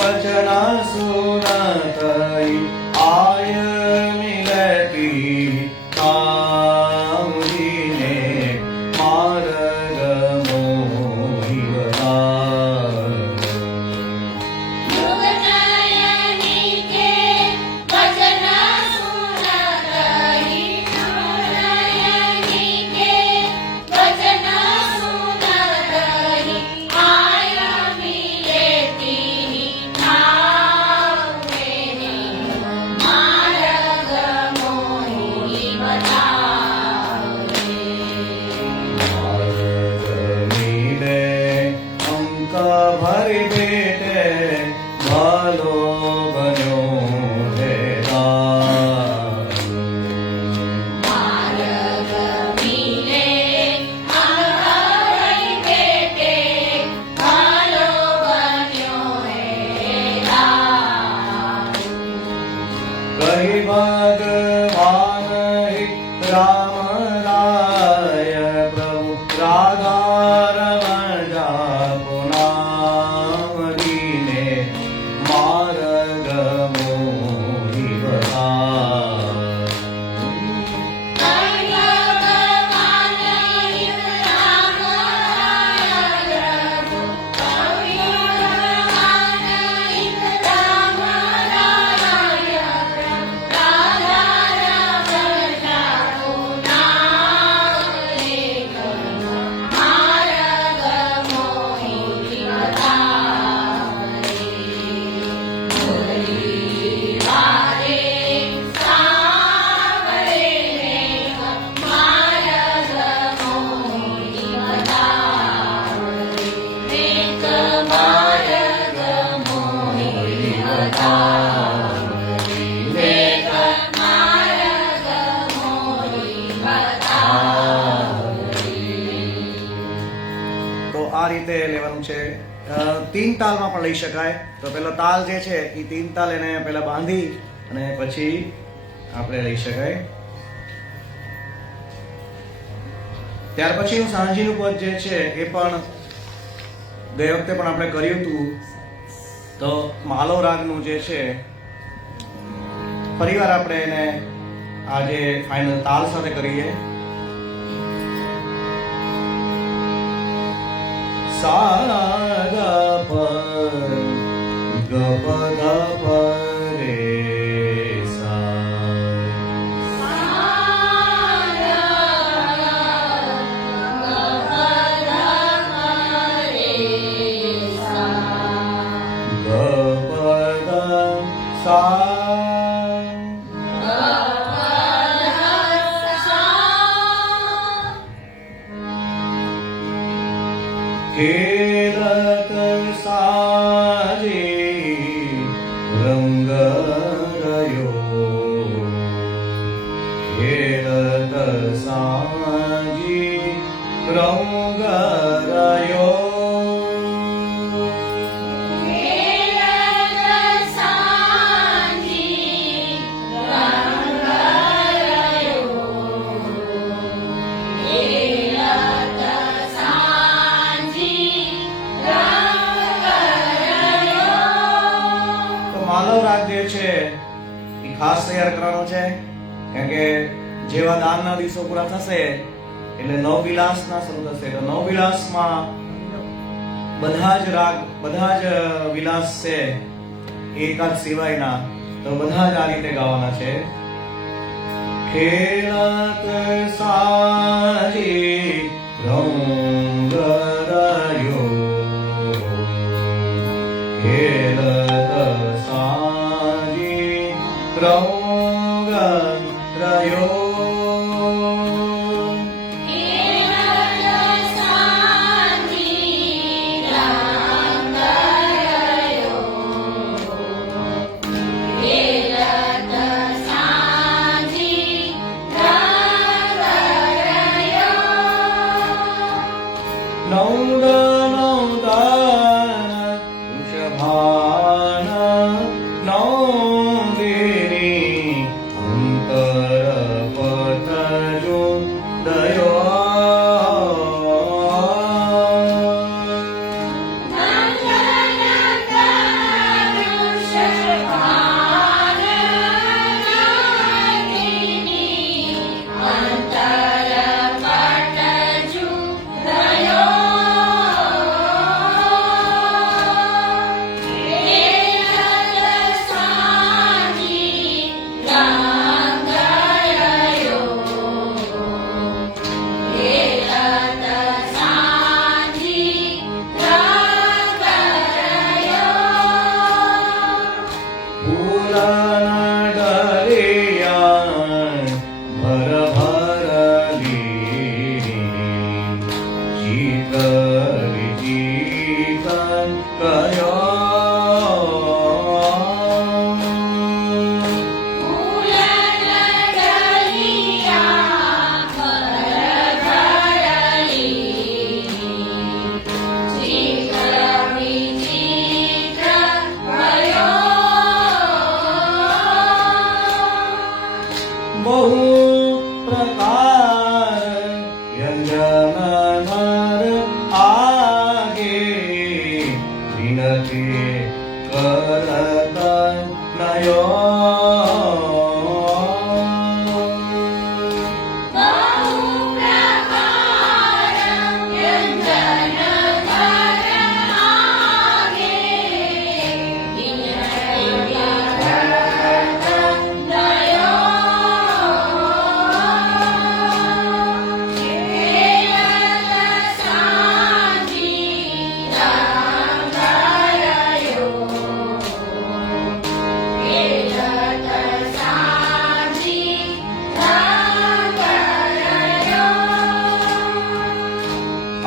વચન સુનતઈ આય મિલતી કામદીને માર્ગ મોહી યુગનયની કે વચન સુનતઈ યુગનયની કે વચન સુનતઈ આય મિલેતી નાવેની માર્ગ મોહી બતાવે મિલે અંક ભરી બેટે ભાલો બન્યો હે માર્ગ મિલે અંગઈ બેટે ભાલો બન્યો હે કહી ભગવાન રામ રાય પ્રભુ રાધા જાપો નામ દીને માર્ગ મોહી તો આ રીતે લેવાનું છે. તીન તાલમાં પણ લઈ શકાય. તો પેલો તાલ જે છે એ તીન તાલ એને પેલા બાંધી અને પછી આપણે લઈ શકાય. ત્યાર પછીનું સાંજીનું પદ જે છે એ પણ ગઈ વખતે પણ આપણે કર્યું હતું. તો માલો રાગનું જે છે ફરીવાર આપણે એને આજે ફાઇનલ તાલ સાથે કરીએ. સા ગ પ ગ પ ધ પ રે સા ગ પ ધ સા ખેલત સાજી રંગ રહ્યો ખેલત સાજી રંગ રહ્યો માલવ રાગ જે છે એ ખાસ તૈયાર કરવાનો છે કારણ કે જેવા દાનના દિવસો પૂરા થશે એટલે નવવિલાસના શરૂ થશે. તો નવવિલાસમાં બધા જ રાગ બધા જ વિલાસ છે એકાદ સિવાયના તો બધા જ આ રીતે ગાવાના છે. ખેલત સાજી રંગ રહ્યો ખેલત સાજી રંગ રહ્યો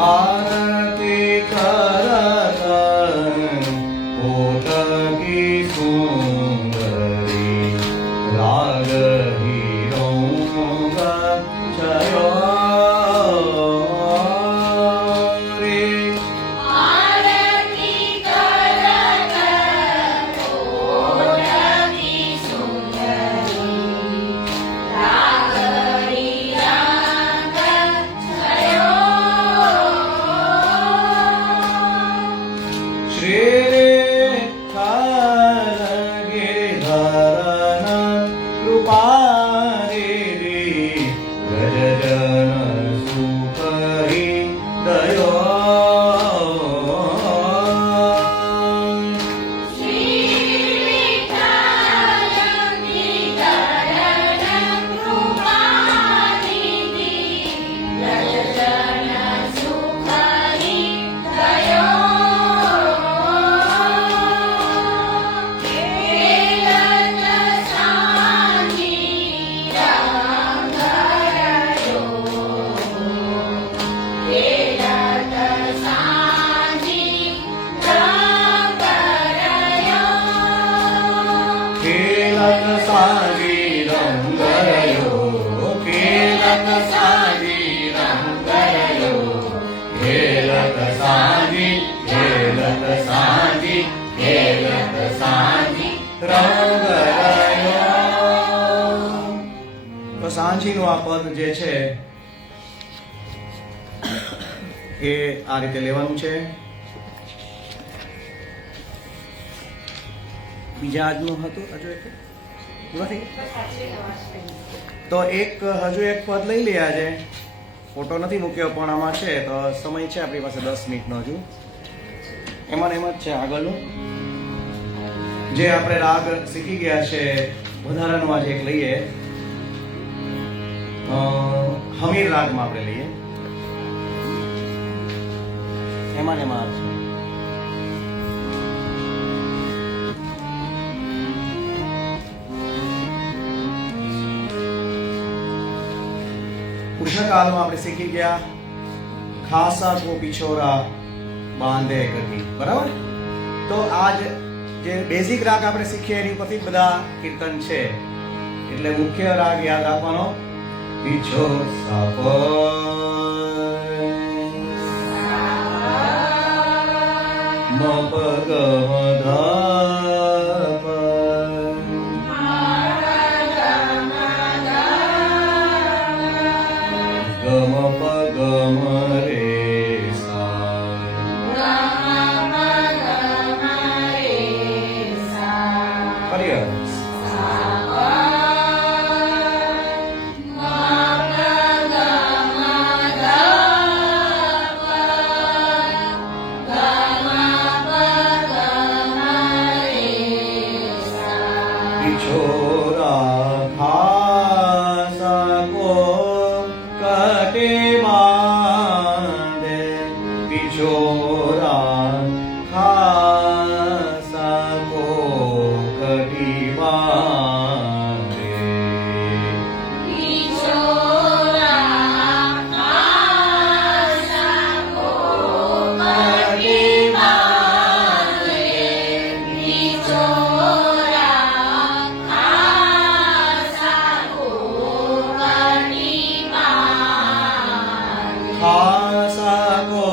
આરતી કરત કોટકી સુંદરી રાગ હિરંગ જયો રે આરતી કરત કોટકી સુંદરી રાગ હિરંગ જયો શ્રી ગિરધરન કૃપારી ગજજન સુખરી દયો શ્રી વિઠ્ઠલની ચરણ કૃપાનિધિ ગજજન સુખરી દયો ખેલત સાંજી રંગ રયો ખેલત સાંજી રંગ રયો ખેલત સાજી રંગરયો ખેલત સાજી રંગરયો ખેલત સાજી ખેલત સાજી ખેલત સાજી રંગરયો. તો સાંજીનું આ પદ જે છે એ આ રીતે લેવાનું છે. બીજા આજનું હતું હજુ એક નથી તો એક હજુ એક પદ લઈ લઈએ આજે. ફોટો નથી મૂક્યો પણ આમાં છે તો સમય છે આપણી પાસે 10 મિનિટનો હજુ. એમાં ને એમ જ છે આગળનું જે આપણે રાગ શીખી ગયા છે વધારાનું આજે એક લઈએ. હમીર રાગમાં આપણે લઈએ. એમાં ને એમાં છે ઉષકાલમાં આપણે શીખી ગયા ખાસા કો પિછોરા બાંધે કટી. બરાબર. તો આજ જે બેઝિક રાગ આપણે શીખીએ એની પરથી બધા કીર્તન છે. એટલે મુખ્ય રાગ યાદ રાખવાનો પીછો સાપ મ પગ મ ધ પ ગમ પ ગમ રે સા. ફરી छोरा खासा को कटे बांधे पिछोरा खासा को कटी बांधे. खासा को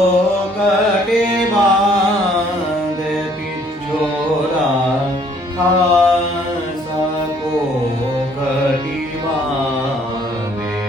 कटे बांधे पिछोरा खासा को कटी बांधे.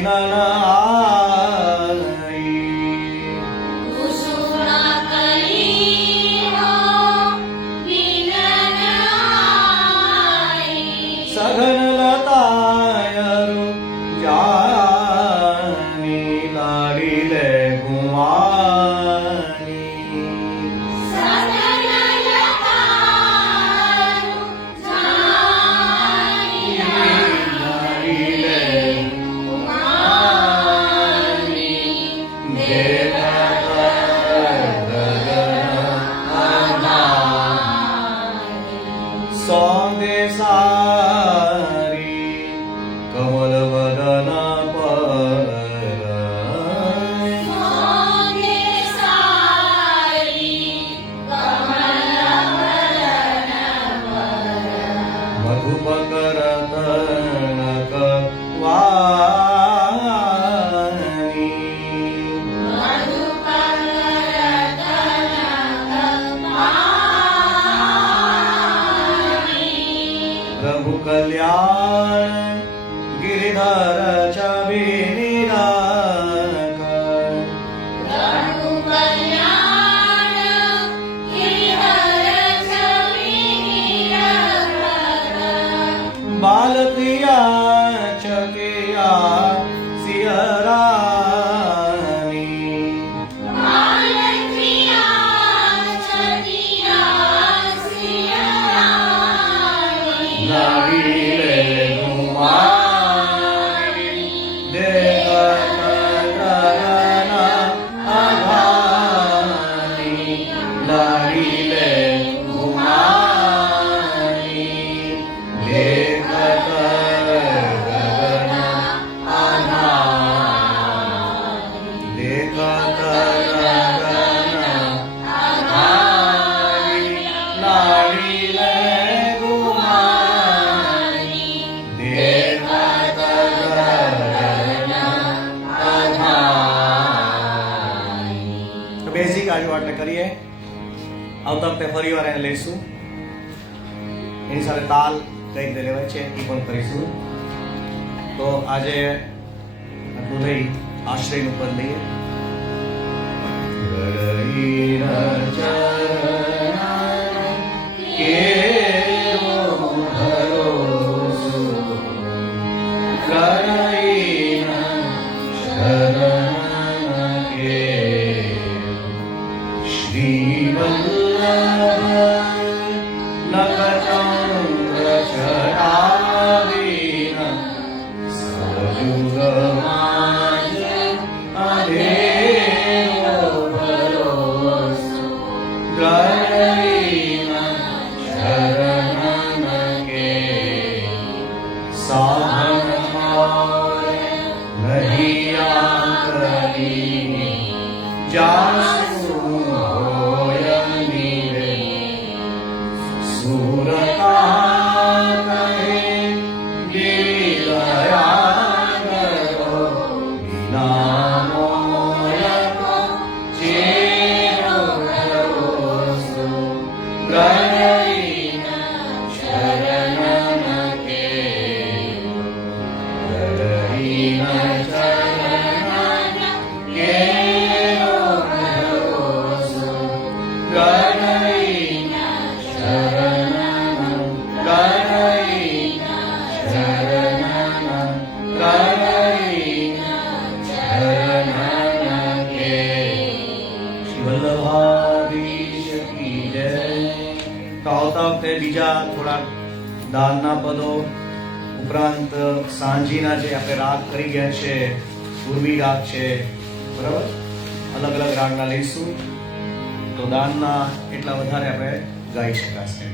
વિનન આઈ કુસુમ કલી હો વિનન આઈ સઘન લતાયરુ જાની લાડી લે ગુમાની સદન લતારુ જાની લાડી લે ગુમાની સોંગે સારી કમલ વદન પર સોને સારી કમલવદન મધુપકર તનક વાની પ્રભુ કલ્યાણ ગિરિધર છબી બાલકિયા ચકિયા સિયરાની લાડી લે ગુમાની દેવતરના આભાની લાડી લે ગુમાની દેવતરના આભાની દેવતરના આભાની લાડી લે ગુમાની બેઝિક આજુ આટલે કરીએ. આવતા વખતે ફરી વાર એને લઈશું. એની સાથે તાલ કઈ રીતે લેવાય છે એ પણ કરીશું. તો આજે આટલું લઈ આશ્રયનું પદ લઈએ. હરિના ચરણ કેવો ભરોસો હરિના શરણ કે શ્રી વલ્લભ નગચંદ્ર ચરાવીના સજુગમાજ અધેવો ભરોસો હરિના શરણ કે સાધન નહીં આકરી જાસુ હોય નીરે સુરતા કહે દિલયા કરો વિના મોયકો ચેરો ભરોસો હરિના શરણ કે હરિના શરણ કેરો ભરોસો હરિના શરણ હરિના શરણ હરિના શરણ કે શ્રી વલ્લભાધીશ કી જય. તો આવતા વખતે બીજા થોડા દાનના પદો ઉપરાંત સાંજીના જે આપણે રાગ કરી ગયા છે, પૂર્વી રાગ છે, બરાબર, અલગ અલગ રાગના લઈશું તો દાનના એટલા વધારે આપણે ગાઈ શકાશે.